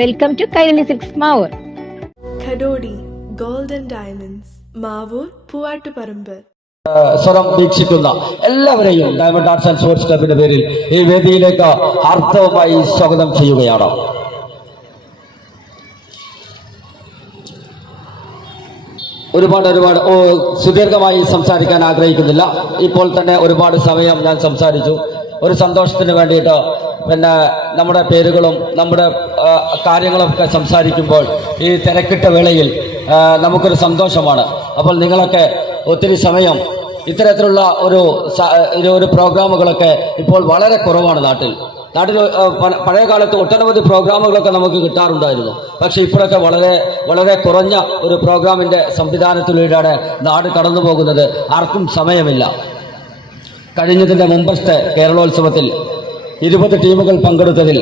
Welcome to Kairali silks Mavoor. ഖഡോഡി golden diamonds Mavoor Poovattuparamba. സ്വരം വീക്ഷിക്കുന്ന എല്ലാവരെയും ഡയമണ്ട് ആർട്സ് ആൻഡ് സ്പോർട്സ് ക്ലബിന്റെ പേരിൽ ഈ വേദിയിലേക്ക് ഹാർദവമായി സ്വാഗതം ചെയ്യുകയാണ്. ഒരുപാട് സുദീർഘമായി സംസാരിക്കാൻ ആഗ്രഹിക്കുന്നില്ല. ഇപ്പോൾ തന്നെ ഒരുപാട് സമയം ഞാൻ സംസാരിച്ചു. ഒരു സന്തോഷത്തിന് വേണ്ടിയിട്ട് പിന്നെ നമ്മുടെ പേരുകളും നമ്മുടെ കാര്യങ്ങളൊക്കെ സംസാരിക്കുമ്പോൾ ഈ തിരക്കിട്ട വേളയിൽ നമുക്കൊരു സന്തോഷമാണ്. അപ്പോൾ നിങ്ങളൊക്കെ ഒത്തിരി സമയം ഇത്തരത്തിലുള്ള ഒരു പ്രോഗ്രാമുകളൊക്കെ ഇപ്പോൾ വളരെ കുറവാണ് നാട്ടിൽ. പഴയ കാലത്ത് ഒട്ടനവധി പ്രോഗ്രാമുകളൊക്കെ നമുക്ക് കിട്ടാറുണ്ടായിരുന്നു. പക്ഷേ ഇപ്പോഴൊക്കെ വളരെ കുറഞ്ഞ ഒരു പ്രോഗ്രാമിൻ്റെ സംവിധാനത്തിലൂടെയാണ് നാട് കടന്നു പോകുന്നത്. ആർക്കും സമയമില്ല. കഴിഞ്ഞതിൻ്റെ മുമ്പത്തെ കേരളോത്സവത്തിൽ 20 ടീമുകൾ പങ്കെടുത്തതിൽ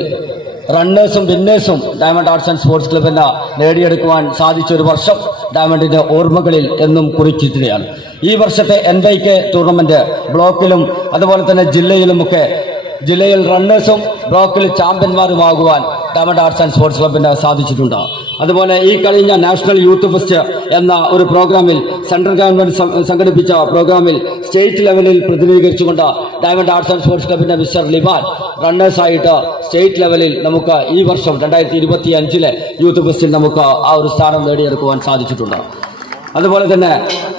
റണ്ണേഴ്സും വിന്നേഴ്സും ഡയമണ്ട് ആർട്സ് ആൻഡ് സ്പോർട്സ് ക്ലബിന് നേടിയെടുക്കുവാൻ സാധിച്ച ഒരു വർഷം ഡയമണ്ടിന്റെ ഓർമ്മകളിൽ എന്നും കുറിച്ചിരിക്കുകയാണ്. ഈ വർഷത്തെ NYK ടൂർണമെന്റ് ബ്ലോക്കിലും അതുപോലെ തന്നെ ജില്ലയിൽ റണ്ണേഴ്സും ബ്ലോക്കിൽ ചാമ്പ്യന്മാരുമാകുവാൻ ഡയമണ്ട് ആർട്സ് ആൻഡ് സ്പോർട്സ് ക്ലബിന് സാധിച്ചിട്ടുണ്ട്. അതുപോലെ ഈ കഴിഞ്ഞ നാഷണൽ യൂത്ത് ഫെസ്റ്റ് എന്ന ഒരു പ്രോഗ്രാമിൽ സെൻട്രൽ ഗവൺമെന്റ് സംഘടിപ്പിച്ച പ്രോഗ്രാമിൽ സ്റ്റേറ്റ് ലെവലിൽ പ്രതിനിധീകരിച്ചുകൊണ്ട് ഡയമണ്ട് ആർട്സ് ആൻഡ് സ്പോർട്സ് ക്ലബിന്റെ മിസ്റ്റർ ലിബാൻ റണ്ണേഴ്സായിട്ട് സ്റ്റേറ്റ് ലെവലിൽ നമുക്ക് ഈ വർഷം 2025 യൂത്ത് ഫെസ്റ്റിൽ നമുക്ക് ആ ഒരു സ്ഥാനം നേടിയെടുക്കുവാൻ സാധിച്ചിട്ടുണ്ട്. അതുപോലെ തന്നെ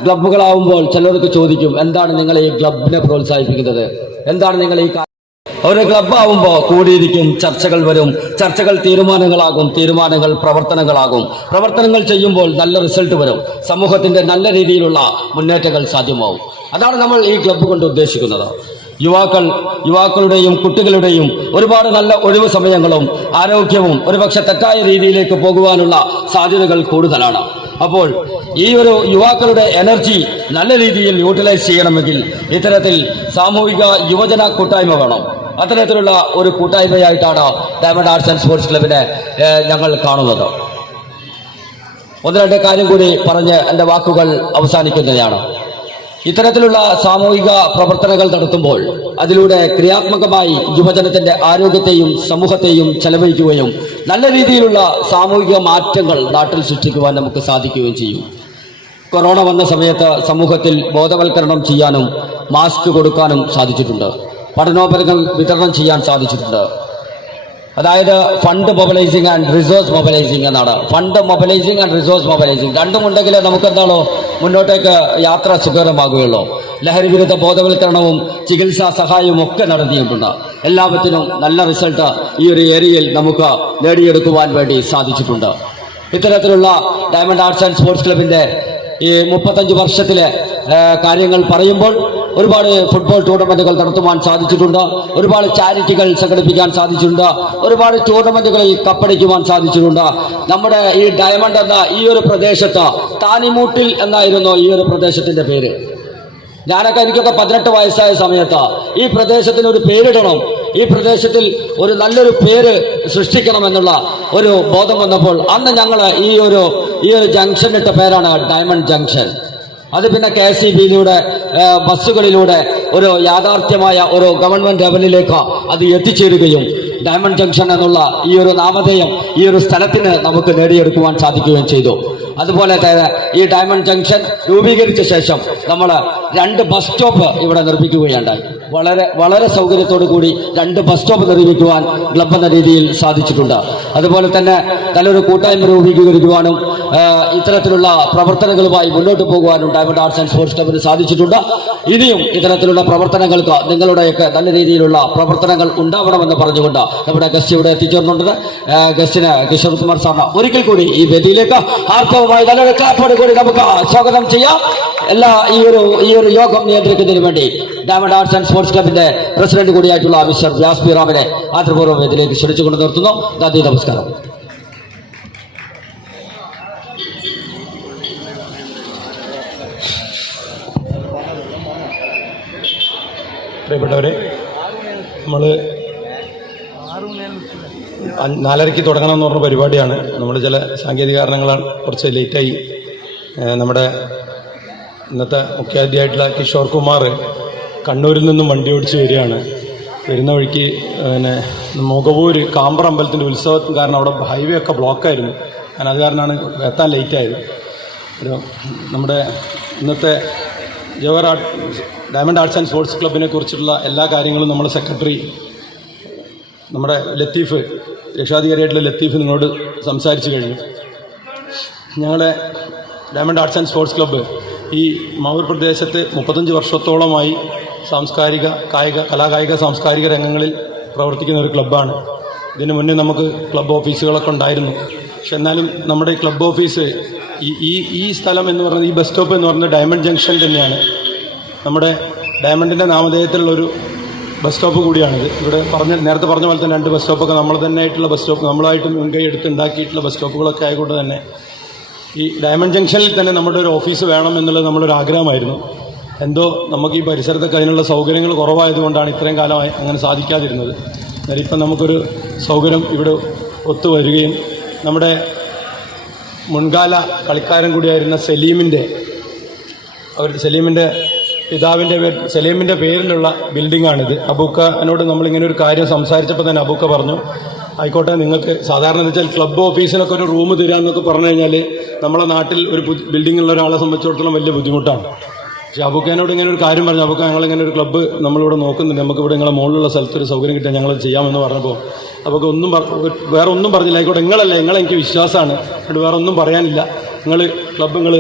ക്ലബ്ബുകളാവുമ്പോൾ ചിലർക്ക് ചോദിക്കും, എന്താണ് നിങ്ങൾ ഈ ക്ലബിനെ പ്രോത്സാഹിപ്പിക്കുന്നത്, എന്താണ് നിങ്ങൾ ഈ ഒരു ക്ലബ്ബാവുമ്പോൾ കൂടിയിരിക്കും, ചർച്ചകൾ വരും, ചർച്ചകൾ തീരുമാനങ്ങളാകും, തീരുമാനങ്ങൾ പ്രവർത്തനങ്ങളാകും, പ്രവർത്തനങ്ങൾ ചെയ്യുമ്പോൾ നല്ല റിസൾട്ട് വരും, സമൂഹത്തിന്റെ നല്ല രീതിയിലുള്ള മുന്നേറ്റങ്ങൾ സാധ്യമാവും. അതാണ് നമ്മൾ ഈ ക്ലബ്ബ് കൊണ്ട് ഉദ്ദേശിക്കുന്നത്. യുവാക്കളുടെയും കുട്ടികളുടെയും ഒരുപാട് നല്ല ഒഴിവ് സമയങ്ങളും ആരോഗ്യവും ഒരുപക്ഷെ തെറ്റായ രീതിയിലേക്ക് പോകുവാനുള്ള സാധ്യതകൾ കൂടുതലാണ്. അപ്പോൾ ഈ ഒരു യുവാക്കളുടെ എനർജി നല്ല രീതിയിൽ യൂട്ടിലൈസ് ചെയ്യണമെങ്കിൽ ഇത്തരത്തിൽ സാമൂഹിക യുവജന കൂട്ടായ്മ വേണം. അത്തരത്തിലുള്ള ഒരു കൂട്ടായ്മയായിട്ടാണ് ഡയമണ്ട് ആർട്സ് ആൻഡ് സ്പോർട്സ് ക്ലബിനെ ഞങ്ങൾ കാണുന്നത്. ഒന്ന് രണ്ട് കാര്യം കൂടി പറഞ്ഞ് എൻ്റെ വാക്കുകൾ അവസാനിക്കുന്നതാണ്. ഇത്തരത്തിലുള്ള സാമൂഹിക പ്രവർത്തനങ്ങൾ നടത്തുമ്പോൾ അതിലൂടെ ക്രിയാത്മകമായി യുവജനത്തിന്റെ ആരോഗ്യത്തെയും സമൂഹത്തെയും ചെലവഴിക്കുകയും നല്ല രീതിയിലുള്ള സാമൂഹിക മാറ്റങ്ങൾ നാട്ടിൽ സൃഷ്ടിക്കുവാൻ നമുക്ക് സാധിക്കുകയും ചെയ്യും. കൊറോണ വന്ന സമയത്ത് സമൂഹത്തിൽ ബോധവൽക്കരണം ചെയ്യാനും മാസ്ക് കൊടുക്കാനും സാധിച്ചിട്ടുണ്ട്. പഠനോപകരണങ്ങൾ വിതരണം ചെയ്യാൻ സാധിച്ചിട്ടുണ്ട്. അതായത് fund mobilising and resource mobilising എന്നാണ്. Fund mobilising and resource mobilising രണ്ടുമുണ്ടെങ്കിൽ നമുക്കെന്താണോ മുന്നോട്ടേക്ക് യാത്ര സുഖകരമാകുകയുള്ളൂ. ലഹരി വിരുദ്ധ ബോധവൽക്കരണവും ചികിത്സാ സഹായവും ഒക്കെ നടത്തിയിട്ടുണ്ട്. എല്ലാവറ്റിനും നല്ല റിസൾട്ട് ഈ ഒരു ഏരിയയിൽ നമുക്ക് നേടിയെടുക്കുവാൻ വേണ്ടി സാധിച്ചിട്ടുണ്ട്. ഇത്തരത്തിലുള്ള ഡയമണ്ട് ആർട്സ് ആൻഡ് സ്പോർട്സ് ക്ലബിന്റെ ഈ 35 വർഷത്തിലെ കാര്യങ്ങൾ പറയുമ്പോൾ ഒരുപാട് ഫുട്ബോൾ ടൂർണമെന്റുകൾ നടത്തുവാൻ സാധിച്ചിട്ടുണ്ട്, ഒരുപാട് ചാരിറ്റികൾ സംഘടിപ്പിക്കാൻ സാധിച്ചിട്ടുണ്ട്, ഒരുപാട് ടൂർണമെന്റുകളിൽ കപ്പടിക്കുവാൻ സാധിച്ചിട്ടുണ്ട്. നമ്മുടെ ഈ ഡയമണ്ട് എന്ന ഈ ഒരു പ്രദേശത്ത് താനിമൂട്ടിൽ എന്നായിരുന്നു ഈ ഒരു പ്രദേശത്തിന്റെ പേര്. എനിക്കൊക്കെ 18 വയസ്സായ സമയത്ത് ഈ പ്രദേശത്തിന് ഒരു പേരിടണം, ഈ പ്രദേശത്തിൽ ഒരു നല്ലൊരു പേര് സൃഷ്ടിക്കണമെന്നുള്ള ഒരു ബോധം വന്നപ്പോൾ അന്ന് ഞങ്ങൾ ഈ ഒരു ജംഗ്ഷൻ ഇട്ട പേരാണ് ഡയമണ്ട് ജംഗ്ഷൻ. അത് പിന്നെ KCBയിലൂടെ ബസ്സുകളിലൂടെ ഒരു യാഥാർത്ഥ്യമായ ഒരു ഗവൺമെന്റ് ലെവലിലേക്ക് അത് എത്തിച്ചേരുകയും ഡയമണ്ട് ജംഗ്ഷൻ എന്നുള്ള ഈ ഒരു നാമധേയം ഈ ഒരു സ്ഥലത്തിന് നമുക്ക് നേടിയെടുക്കുവാൻ സാധിക്കുകയും ചെയ്തു. അതുപോലെ തന്നെ ഈ ഡയമണ്ട് ജംഗ്ഷൻ രൂപീകരിച്ച ശേഷം നമ്മൾ 2 ബസ് സ്റ്റോപ്പ് ഇവിടെ നിർമ്മിക്കുകയുണ്ടായി. വളരെ സൗകര്യത്തോടു കൂടി 2 ബസ് സ്റ്റോപ്പ് നിർമ്മിക്കുവാൻ ക്ലബ് എന്ന രീതിയിൽ സാധിച്ചിട്ടുണ്ട്. അതുപോലെ തന്നെ നല്ലൊരു കൂട്ടായ്മ രൂപീകരിക്കുവാനും ഇത്തരത്തിലുള്ള പ്രവർത്തനങ്ങളുമായി മുന്നോട്ട് പോകുവാനും ഡയമണ്ട് ആർട്സ് ആൻഡ് സ്പോർട്സ് ക്ലബിന് സാധിച്ചിട്ടുണ്ട്. ഇനിയും ഇത്തരത്തിലുള്ള പ്രവർത്തനങ്ങൾക്ക് നിങ്ങളുടെയൊക്കെ നല്ല രീതിയിലുള്ള പ്രവർത്തനങ്ങൾ ഉണ്ടാവണമെന്ന് പറഞ്ഞുകൊണ്ട് നമ്മുടെ ഗസ്റ്റ് ഇവിടെ എത്തിച്ചേർന്നുണ്ട്. ഗസ്റ്റിന് കിഷോർ കുമാർ സാറിന് ഒരിക്കൽ കൂടി ഈ വേദിയിലേക്ക് ആർത്തവമായി നല്ലൊരു ക്ലാപ്പോട് കൂടി നമുക്ക് സ്വാഗതം ചെയ്യാം. ഈ ഒരു യോഗം നിയന്ത്രിക്കുന്നതിന് വേണ്ടി ഡയമണ്ട് ആർട്സ് ആൻഡ് സ്പോർട്സ് ക്ലബിന്റെ പ്രസിഡന്റ് കൂടിയായിട്ടുള്ള മിസ്റ്റർ വ്യാസ് പി റാമിനെ ആദരപൂർവ്വം വേദിയിലേക്ക് ക്ഷണിച്ചുകൊണ്ട് നിർത്തുന്നു. നന്ദി, നമസ്കാരം. പ്രിയപ്പെട്ടവരെ, നമ്മൾ 4:30 തുടങ്ങണമെന്ന് പറഞ്ഞ പരിപാടിയാണ്. നമ്മൾ ചില സാങ്കേതിക കാരണങ്ങളാണ് കുറച്ച് ലേറ്റായി. നമ്മുടെ ഇന്നത്തെ മുഖ്യാതിഥിയായിട്ടുള്ള കിഷോർ കുമാർ കണ്ണൂരിൽ നിന്നും വണ്ടി ഓടിച്ച് വരികയാണ്. വരുന്ന വഴിക്ക് പിന്നെ മുഖവൂര് കാമ്പ്ര അമ്പലത്തിൻ്റെ ഉത്സവം കാരണം അവിടെ ഹൈവേ ഒക്കെ ബ്ലോക്കായിരുന്നു. കാരണം അത് കാരണമാണ് എത്താൻ ലേറ്റായത്. ഒരു നമ്മുടെ ഇന്നത്തെ Jawahar diamond arts and sports ക്ലബിനെ കുറിച്ചുള്ള എല്ലാ കാര്യങ്ങളും നമ്മുടെ സെക്രട്ടറി നമ്മുടെ ലത്തീഫ്, രക്ഷാധികാരിയായിട്ടുള്ള ലത്തീഫ് നിങ്ങളോട് സംസാരിച്ചു കഴിഞ്ഞു. ഞങ്ങളുടെ diamond arts and sports club ഈ മാവൂർ പ്രദേശത്ത് 35 വർഷത്തോളമായി കലാകായിക സാംസ്കാരിക രംഗങ്ങളിൽ പ്രവർത്തിക്കുന്ന ഒരു ക്ലബ്ബാണ്. ഇതിനു മുന്നേ നമുക്ക് ക്ലബ്ബ് ഓഫീസുകളൊക്കെ ഉണ്ടായിരുന്നു. പക്ഷെ എന്നാലും നമ്മുടെ ക്ലബ്ബ് ഓഫീസ് ഈ സ്ഥലം എന്ന് പറയുന്നത്, ഈ ബസ് സ്റ്റോപ്പ് എന്ന് പറയുന്നത് ഡയമണ്ട് ജംഗ്ഷൻ തന്നെയാണ്. നമ്മുടെ ഡയമണ്ടിൻ്റെ നാമധേയത്തിലുള്ളൊരു ബസ് സ്റ്റോപ്പ് കൂടിയാണിത്. ഇവിടെ നേരത്തെ പറഞ്ഞ പോലെ തന്നെ 2 ബസ് സ്റ്റോപ്പൊക്കെ നമ്മൾ തന്നെ ആയിട്ടുള്ള ബസ് സ്റ്റോപ്പ്, നമ്മളായിട്ട് മുൻകൈ എടുത്ത് ഉണ്ടാക്കിയിട്ടുള്ള ബസ് സ്റ്റോപ്പുകളൊക്കെ ആയതുകൊണ്ട് തന്നെ ഈ ഡയമണ്ട് ജംഗ്ഷനിൽ തന്നെ നമ്മുടെ ഒരു ഓഫീസ് വേണം എന്നുള്ളത് നമ്മളൊരു ആഗ്രഹമായിരുന്നു. എന്തോ നമുക്ക് ഈ പരിസരത്തൊക്കെ അതിനുള്ള സൗകര്യങ്ങൾ കുറവായതുകൊണ്ടാണ് ഇത്രയും കാലമായി അങ്ങനെ സാധിക്കാതിരുന്നത്. എന്നാൽ ഇപ്പം നമുക്കൊരു സൗകര്യം ഇവിടെ ഒത്തുവരികയും നമ്മുടെ മുൻകാല കളിക്കാരൻ കൂടിയായിരുന്ന സലീമിൻ്റെ സലീമിൻ്റെ പേരിലുള്ള ബിൽഡിങ്ങാണിത്. അബൂക്കനോട് നമ്മളിങ്ങനെ ഒരു കാര്യം സംസാരിച്ചപ്പോൾ തന്നെ അബൂക്ക പറഞ്ഞു, ആയിക്കോട്ടെ, നിങ്ങൾക്ക് സാധാരണ എന്ന് വെച്ചാൽ ക്ലബ്ബ് ഓഫീസിനൊക്കെ ഒരു റൂം തരാമെന്നൊക്കെ പറഞ്ഞു കഴിഞ്ഞാൽ നമ്മളെ നാട്ടിൽ ഒരു ബിൽഡിങ്ങുള്ള ഒരാളെ സംബന്ധിച്ചിടത്തോളം വലിയ ബുദ്ധിമുട്ടാണ്. പക്ഷേ അബൂക്കനോട് ഇങ്ങനെ ഒരു കാര്യം പറഞ്ഞു, അബൂക്ക ഞങ്ങളിങ്ങനെ ഒരു ക്ലബ്ബ് നമ്മളിവിടെ നോക്കുന്നുണ്ട്, നമുക്കിവിടെ നിങ്ങളെ മുകളിലുള്ള സ്ഥലത്തൊരു സൗകര്യം കിട്ടിയാൽ ഞങ്ങൾ ചെയ്യാമെന്ന് പറഞ്ഞപ്പോൾ അബൂക്ക വേറെ ഒന്നും പറഞ്ഞില്ല. ആയിക്കോട്ടെ, നിങ്ങളെനിക്ക് വിശ്വാസമാണ്, അതുകൊണ്ട് വേറെ ഒന്നും പറയാനില്ല, നിങ്ങൾ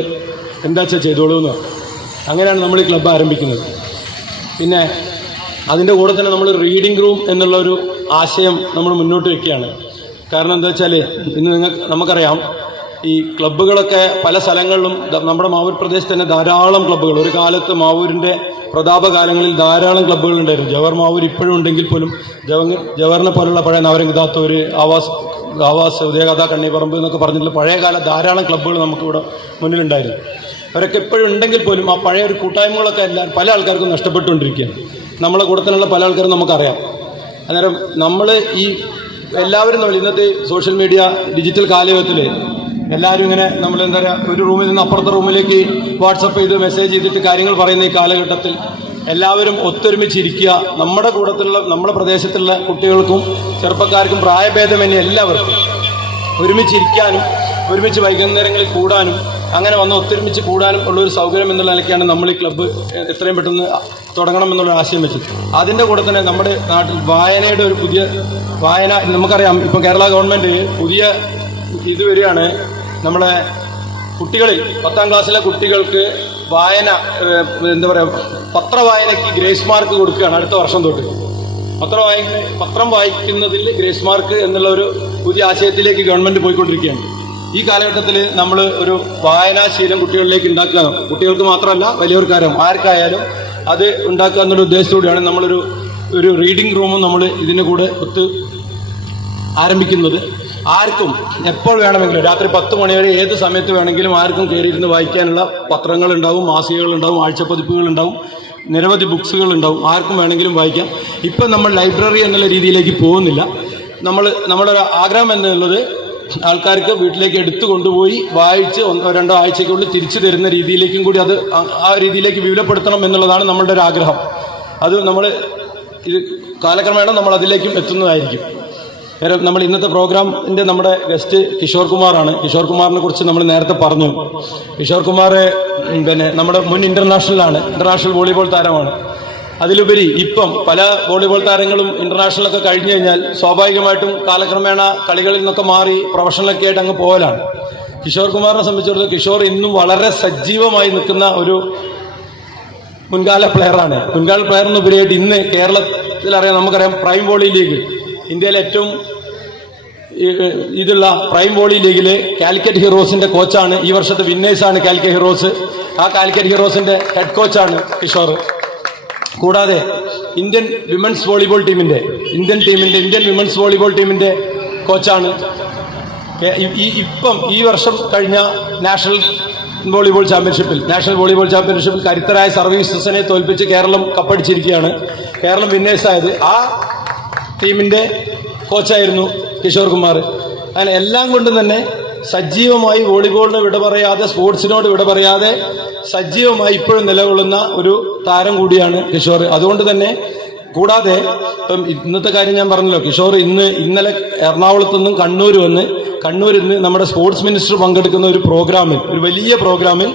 എന്താ വെച്ചാൽ ചെയ്തോളൂ എന്ന്. അങ്ങനെയാണ് നമ്മൾ ഈ ക്ലബ്ബ് ആരംഭിക്കുന്നത്. പിന്നെ അതിൻ്റെ കൂടെ തന്നെ നമ്മൾ റീഡിംഗ് റൂം എന്നുള്ളൊരു ആശയം നമ്മൾ മുന്നോട്ട് വയ്ക്കുകയാണ്. കാരണം എന്താ വെച്ചാൽ ഇന്ന് നമുക്കറിയാം, ഈ ക്ലബ്ബുകളൊക്കെ പല സ്ഥലങ്ങളിലും നമ്മുടെ മാവൂർ പ്രദേശത്ത് തന്നെ ധാരാളം ക്ലബ്ബുകൾ, ഒരു കാലത്ത് മാവൂരിൻ്റെ പ്രതാപകാലങ്ങളിൽ ധാരാളം ക്ലബ്ബുകൾ ഉണ്ടായിരുന്നു. ജവഹർ മാവൂർ ഇപ്പോഴും ഉണ്ടെങ്കിൽ പോലും ജവഹറിനെ പോലുള്ള പഴയ നവരംഗിതാത്തൂര്, ആവാസ്, ഉദയകഥ, കണ്ണിപ്പറമ്പ് എന്നൊക്കെ പറഞ്ഞിട്ടുള്ള പഴയകാല ധാരാളം ക്ലബ്ബുകൾ നമുക്കിവിടെ മുന്നിലുണ്ടായിരുന്നു. അവരൊക്കെ എപ്പോഴും ഉണ്ടെങ്കിൽ പോലും ആ പഴയ ഒരു കൂട്ടായ്മകളൊക്കെ പല ആൾക്കാർക്കും നഷ്ടപ്പെട്ടുകൊണ്ടിരിക്കുകയാണ്. നമ്മളെ കൂട്ടത്തിലുള്ള പല ആൾക്കാരും നമുക്കറിയാം. അന്നേരം നമ്മൾ ഈ എല്ലാവരും ഇന്നത്തെ സോഷ്യൽ മീഡിയ ഡിജിറ്റൽ കാലഘട്ടത്തിൽ എല്ലാവരും ഇങ്ങനെ നമ്മൾ എന്താ പറയുക, ഒരു റൂമിൽ നിന്ന് അപ്പുറത്തെ റൂമിലേക്ക് വാട്സപ്പ് ചെയ്ത് മെസ്സേജ് ചെയ്തിട്ട് കാര്യങ്ങൾ പറയുന്ന ഈ കാലഘട്ടത്തിൽ എല്ലാവരും ഒത്തൊരുമിച്ചിരിക്കുക. നമ്മുടെ കൂട്ടത്തിലുള്ള നമ്മുടെ പ്രദേശത്തുള്ള കുട്ടികൾക്കും ചെറുപ്പക്കാർക്കും പ്രായഭേദമന്യേ എല്ലാവർക്കും ഒരുമിച്ചിരിക്കാനും ഒരുമിച്ച് വൈകുന്നേരങ്ങളിൽ കൂടാനും അങ്ങനെ വന്ന് ഒത്തൊരുമിച്ച് കൂടാനും ഉള്ളൊരു സൗകര്യം എന്നുള്ള നിലയ്ക്കാണ് നമ്മൾ ഈ ക്ലബ്ബ് എത്രയും പെട്ടെന്ന് തുടങ്ങണം എന്നുള്ള ആശയം വെച്ചത്. അതിൻ്റെ കൂടെ തന്നെ നമ്മുടെ നാട്ടിൽ വായനയുടെ ഒരു പുതിയ വായന, നമുക്കറിയാം ഇപ്പം കേരള ഗവൺമെൻറ് പുതിയ ഇത് വരികയാണ്. നമ്മളെ കുട്ടികളിൽ 10ാം ക്ലാസ്സിലെ കുട്ടികൾക്ക് വായന എന്താ പറയുക, പത്രവായനയ്ക്ക് ഗ്രേസ് മാർക്ക് കൊടുക്കുകയാണ് അടുത്ത വർഷം തൊട്ട്. പത്രം വായിക്കുന്നതിൽ ഗ്രേസ് മാർക്ക് എന്നുള്ള ഒരു പുതിയ ആശയത്തിലേക്ക് ഗവൺമെൻറ് പോയിക്കൊണ്ടിരിക്കുകയാണ്. ഈ കാലഘട്ടത്തിൽ നമ്മൾ ഒരു വായനാശീലം കുട്ടികളിലേക്ക് ഉണ്ടാക്കുക, കുട്ടികൾക്ക് മാത്രമല്ല വലിയവർക്കാരും ആർക്കായാലും അത് ഉണ്ടാക്കുക എന്നുള്ള ഉദ്ദേശത്തോടെയാണ് നമ്മളൊരു റീഡിംഗ് റൂമും നമ്മൾ ഇതിൻ്റെ കൂടെ ആരംഭിക്കുന്നത്. ആർക്കും എപ്പോൾ വേണമെങ്കിലും രാത്രി 10 മണി വരെ ഏത് സമയത്ത് വേണമെങ്കിലും ആർക്കും കയറിയിരുന്ന് വായിക്കാനുള്ള പത്രങ്ങളുണ്ടാവും, മാസികകളുണ്ടാവും, ആഴ്ചപ്പതിപ്പുകളുണ്ടാവും, നിരവധി ബുക്സുകളുണ്ടാവും, ആർക്കും വേണമെങ്കിലും വായിക്കാം. ഇപ്പം നമ്മൾ ലൈബ്രറി എന്നുള്ള രീതിയിലേക്ക് പോകുന്നില്ല. നമ്മുടെ ആഗ്രഹം എന്നുള്ളത് ആൾക്കാർക്ക് വീട്ടിലേക്ക് എടുത്തു കൊണ്ടുപോയി വായിച്ച് 1-2 ആഴ്ചയ്ക്കുള്ളിൽ തിരിച്ചു തരുന്ന രീതിയിലേക്കും കൂടി അത് ആ രീതിയിലേക്ക് വിപുലപ്പെടുത്തണം എന്നുള്ളതാണ് നമ്മളുടെ ഒരു ആഗ്രഹം. അത് ഇത് കാലക്രമേണ നമ്മൾ അതിലേക്കും എത്തുന്നതായിരിക്കും. നമ്മൾ ഇന്നത്തെ പ്രോഗ്രാമിൻ്റെ നമ്മുടെ ഗസ്റ്റ് കിഷോർ കുമാറാണ്. കിഷോർ കുമാറിനെ കുറിച്ച് നമ്മൾ നേരത്തെ പറഞ്ഞു. കിഷോർ കുമാർ നമ്മുടെ മുൻ ഇന്റർനാഷണൽ വോളിബോൾ താരമാണ്. അതിലുപരി ഇപ്പം പല വോളിബോൾ താരങ്ങളും ഇന്റർനാഷണലൊക്കെ കഴിഞ്ഞു കഴിഞ്ഞാൽ സ്വാഭാവികമായിട്ടും കാലക്രമേണ കളികളിൽ നിന്നൊക്കെ മാറി പ്രൊഫഷണലൊക്കെ ആയിട്ട് അങ്ങ് പോകലാണ്. കിഷോർ കുമാറിനെ സംബന്ധിച്ചിടത്തോളം കിഷോർ ഇന്നും വളരെ സജീവമായി നിൽക്കുന്ന ഒരു മുൻകാല പ്ലെയറാണ്. മുൻകാല പ്ലെയറിനുപരിയായിട്ട് ഇന്ന് കേരളത്തിൽ നമുക്കറിയാം പ്രൈം വോളി ലീഗ്, ഇന്ത്യയിലെ ഏറ്റവും ഇതുള്ള പ്രൈം വോളി ലീഗില് കാലിക്കറ്റ് ഹീറോസിന്റെ കോച്ചാണ്. ഈ വർഷത്തെ വിന്നേഴ്സാണ് കാലിക്കറ്റ് ഹീറോസ്. ആ കാലിക്കറ്റ് ഹീറോസിന്റെ ഹെഡ് കോച്ചാണ് കിഷോർ. കൂടാതെ ഇന്ത്യൻ വിമൻസ് വോളിബോൾ ടീമിന്റെ കോച്ചാണ്. ഈ വർഷം കഴിഞ്ഞ നാഷണൽ വോളിബോൾ ചാമ്പ്യൻഷിപ്പിൽ കരുത്തരായ സർവീസസിനെ തോൽപ്പിച്ച് കേരളം കപ്പടിച്ചിരിക്കുകയാണ്. കേരളം വിന്നേഴ്സായത് ആ ടീമിന്റെ കോച്ചായിരുന്നു കിഷോർ കുമാർ. അങ്ങനെ എല്ലാം കൊണ്ടും തന്നെ സജീവമായി വോളിബോളിന് വിട പറയാതെ, സ്പോർട്സിനോട് വിട പറയാതെ സജീവമായി ഇപ്പോഴും നിലകൊള്ളുന്ന ഒരു താരം കൂടിയാണ് കിഷോർ. അതുകൊണ്ട് തന്നെ കൂടാതെ ഇപ്പം ഇന്നത്തെ കാര്യം ഞാൻ പറഞ്ഞല്ലോ, കിഷോർ ഇന്നലെ എറണാകുളത്ത് നിന്നും കണ്ണൂരിൽ നിന്ന് നമ്മുടെ സ്പോർട്സ് മിനിസ്റ്റർ പങ്കെടുക്കുന്ന ഒരു പ്രോഗ്രാമിൽ, ഒരു വലിയ പ്രോഗ്രാമിൽ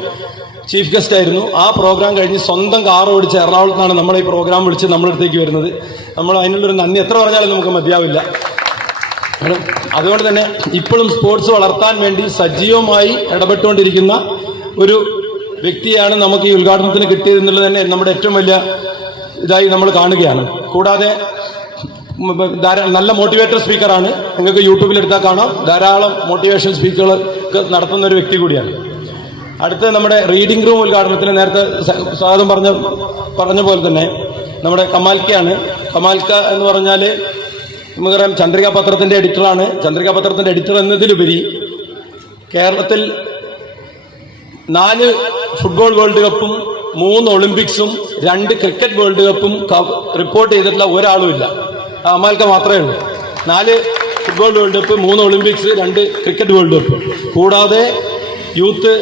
ചീഫ് ഗസ്റ്റ് ആയിരുന്നു. ആ പ്രോഗ്രാം കഴിഞ്ഞ് സ്വന്തം കാർ ഓടിച്ച് എറണാകുളത്ത് നിന്നാണ് നമ്മളെ ഈ പ്രോഗ്രാം വിളിച്ച് നമ്മുടെ അടുത്തേക്ക് വരുന്നത്. നമ്മൾ അതിനുള്ളൊരു നന്ദി എത്ര പറഞ്ഞാലും നമുക്ക് മതിയാവില്ല. അതുകൊണ്ട് തന്നെ ഇപ്പോഴും സ്പോർട്സ് വളർത്താൻ വേണ്ടി സജീവമായി ഇടപെട്ടുകൊണ്ടിരിക്കുന്ന ഒരു വ്യക്തിയാണ് നമുക്ക് ഈ ഉദ്ഘാടനത്തിന് കിട്ടിയതെന്നുള്ളത് തന്നെ നമ്മുടെ ഏറ്റവും വലിയ ഇതായി നമ്മൾ കാണുകയാണ്. കൂടാതെ നല്ല മോട്ടിവേറ്റർ സ്പീക്കറാണ്. നിങ്ങൾക്ക് യൂട്യൂബിൽ എടുത്താൽ കാണാം. ധാരാളം മോട്ടിവേഷൻ സ്പീക്കുകൾ നടത്തുന്ന ഒരു വ്യക്തി കൂടിയാണ്. അടുത്ത നമ്മുടെ റീഡിംഗ് റൂം ഉദ്ഘാടനത്തിന് നേരത്തെ സ്വാഗതം പറഞ്ഞ പോലെ തന്നെ നമ്മുടെ കമാൽക്കയാണ്. കമാൽക്ക എന്ന് പറഞ്ഞാൽ നമുക്കറിയാം ചന്ദ്രിക പത്രത്തിന്റെ എഡിറ്ററാണ്. ചന്ദ്രിക പത്രത്തിന്റെ എഡിറ്റർ എന്നതിലുപരി കേരളത്തിൽ 4 ഫുട്ബോൾ വേൾഡ് കപ്പും 3 ഒളിമ്പിക്സും 2 ക്രിക്കറ്റ് വേൾഡ് കപ്പും റിപ്പോർട്ട് ചെയ്തിട്ടുള്ള ഒരാളുമില്ല. കമാൽക്ക മാത്രമേ ഉള്ളൂ. 4 football world cup, 3 Olympics, 2 cricket world cup, കൂടാതെ യൂത്ത്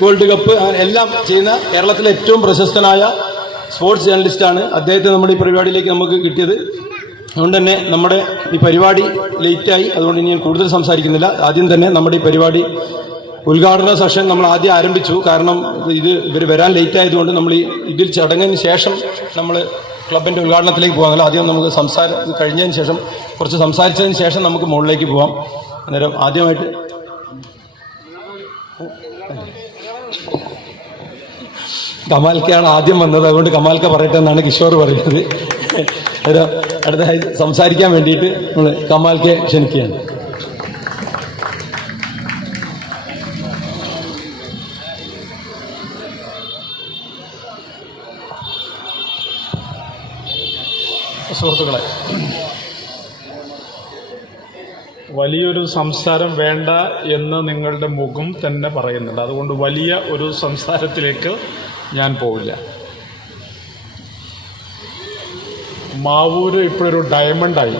വേൾഡ് കപ്പ് എല്ലാം ചെയ്യുന്ന കേരളത്തിലെ ഏറ്റവും പ്രശസ്തനായ സ്പോർട്സ് ജേർണലിസ്റ്റാണ്. അദ്ദേഹത്തെ നമ്മുടെ ഈ പരിപാടിയിലേക്ക് നമുക്ക് കിട്ടിയത്. അതുകൊണ്ട് തന്നെ നമ്മുടെ ഈ പരിപാടി ലേറ്റായി, അതുകൊണ്ട് ഇനി ഞാൻ കൂടുതൽ സംസാരിക്കുന്നില്ല. ആദ്യം തന്നെ നമ്മുടെ ഈ പരിപാടി ഉദ്ഘാടന സെഷൻ നമ്മൾ ആദ്യം ആരംഭിച്ചു. കാരണം ഇവർ വരാൻ ലേറ്റ് ആയതുകൊണ്ട് നമ്മൾ ഇതിൽ ചടങ്ങിന് ശേഷം നമ്മൾ ക്ലബിന്റെ ഉദ്ഘാടനത്തിലേക്ക് പോകാമല്ലോ. ആദ്യം നമുക്ക് കഴിഞ്ഞതിന് ശേഷം കുറച്ച് സംസാരിച്ചതിന് ശേഷം നമുക്ക് മുകളിലേക്ക് പോകാം. അന്നേരം ആദ്യമായിട്ട് കമാൽക്കയാണ് ആദ്യം വന്നത്. അതുകൊണ്ട് കമാൽക്ക പറയട്ടെ എന്നാണ് കിഷോർ പറയുന്നത്. അടുത്തതായി സംസാരിക്കാൻ വേണ്ടിയിട്ട് നമ്മൾ കമാൽക്കയെ ക്ഷണിക്കുകയാണ്. സുഹൃത്തുക്കളെ, വലിയൊരു സംസാരം വേണ്ട എന്ന് നിങ്ങളുടെ മുഖം തന്നെ പറയുന്നുണ്ട്. അതുകൊണ്ട് വലിയ ഒരു സംസാരത്തിലേക്ക് ഞാൻ പോവില്ല. മാവൂര് ഇപ്പോഴൊരു ഡയമണ്ടായി.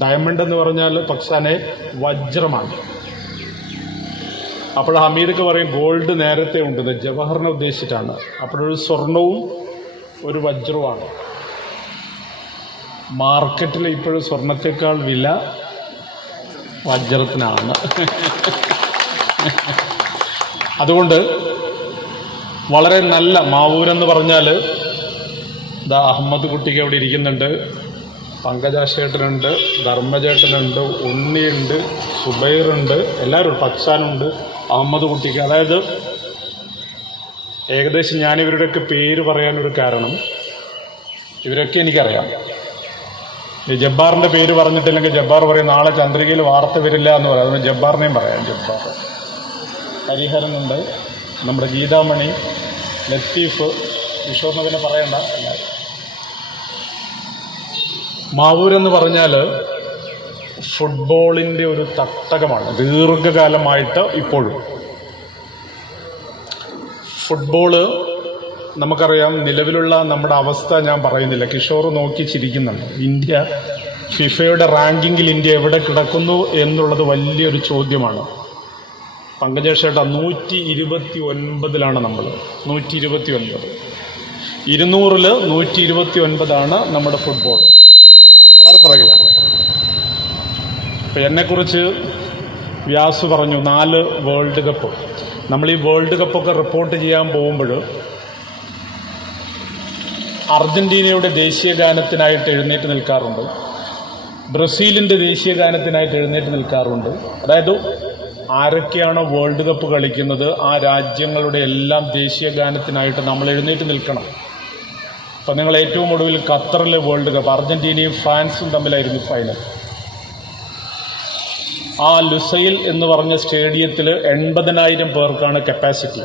ഡയമണ്ട് എന്ന് പറഞ്ഞാൽ പക്ഷേ വജ്രമാണ്. അപ്പോൾ ഹമീദൊക്കെ പറയും ഗോൾഡ് നേരത്തെ ഉണ്ട്, ജവഹറിനെ ഉദ്ദേശിച്ചിട്ടാണ്. അപ്പോഴൊരു സ്വർണവും ഒരു വജ്രവുമാണ്. മാർക്കറ്റിൽ ഇപ്പോഴും സ്വർണത്തേക്കാൾ വില വജ്രത്തിനാണ്. അതുകൊണ്ട് വളരെ നല്ല മാവൂരെന്ന് പറഞ്ഞാൽ ദാ അഹമ്മദ് കുട്ടിക്ക് അവിടെ ഇരിക്കുന്നുണ്ട്, പങ്കജാശേട്ടനുണ്ട്, ധർമ്മചേട്ടനുണ്ട്, ഉണ്ണിയുണ്ട്, സുബൈറുണ്ട്, എല്ലാവരും പച്ചാനുണ്ട്, അഹമ്മദ് കുട്ടിക്ക്. അതായത് ഏകദേശം ഞാനിവരുടെയൊക്കെ പേര് പറയാനൊരു കാരണം, ഇവരൊക്കെ എനിക്കറിയാം. ജബ്ബാറിൻ്റെ പേര് പറഞ്ഞിട്ടില്ലെങ്കിൽ ജബ്ബാർ പറയും നാളെ ചന്ദ്രികയിൽ വാർത്ത വരില്ല എന്ന് പറയും. അതുകൊണ്ട് ജബ്ബാറിനെയും പറയാം. ജബ്ബാർ, ഹരിഹരനുണ്ട്, നമ്മുടെ ഗീതാമണി, ലത്തീഫ്, കിഷോറിനെ പിന്നെ പറയണ്ട. മാവൂരെന്ന് പറഞ്ഞാൽ ഫുട്ബോളിൻ്റെ ഒരു തട്ടകമാണ്. ദീർഘകാലമായിട്ട് ഇപ്പോഴും ഫുട്ബോള് നമുക്കറിയാം. നിലവിലുള്ള നമ്മുടെ അവസ്ഥ ഞാൻ പറയുന്നില്ല, കിഷോർ നോക്കി ചിരിക്കുന്നുണ്ട്. ഇന്ത്യ ഫിഫയുടെ റാങ്കിങ്ങിൽ ഇന്ത്യ എവിടെ കിടക്കുന്നു എന്നുള്ളത് വലിയൊരു ചോദ്യമാണ്. പങ്കജേഷേട്ട 129 നമ്മൾ, 129. 200 129 നമ്മുടെ ഫുട്ബോൾ. വളരെ പുറകിലാണ്. ഇപ്പം എന്നെക്കുറിച്ച് വ്യാസ് പറഞ്ഞു 4 വേൾഡ് കപ്പ്. നമ്മൾ ഈ വേൾഡ് കപ്പൊക്കെ റിപ്പോർട്ട് ചെയ്യാൻ പോകുമ്പോൾ അർജന്റീനയുടെ ദേശീയ ഗാനത്തിനായിട്ട് എഴുന്നേറ്റ് നിൽക്കാറുണ്ട്, ബ്രസീലിൻ്റെ ദേശീയ ഗാനത്തിനായിട്ട് എഴുന്നേറ്റ് നിൽക്കാറുണ്ട്. അതായത് ആരൊക്കെയാണോ വേൾഡ് കപ്പ് കളിക്കുന്നത് ആ രാജ്യങ്ങളുടെ എല്ലാം ദേശീയ ഗാനത്തിനായിട്ട് നമ്മൾ എഴുന്നേറ്റ് നിൽക്കണം. അപ്പം നിങ്ങൾ ഏറ്റവും ഒടുവിൽ ഖത്തറിലെ വേൾഡ് കപ്പ് അർജന്റീനയും ഫ്രാൻസും തമ്മിലായിരുന്നു ഫൈനൽ. ആ ലുസൈൽ എന്ന് പറഞ്ഞ സ്റ്റേഡിയത്തിൽ 80,000 പേർക്കാണ് കപ്പാസിറ്റി.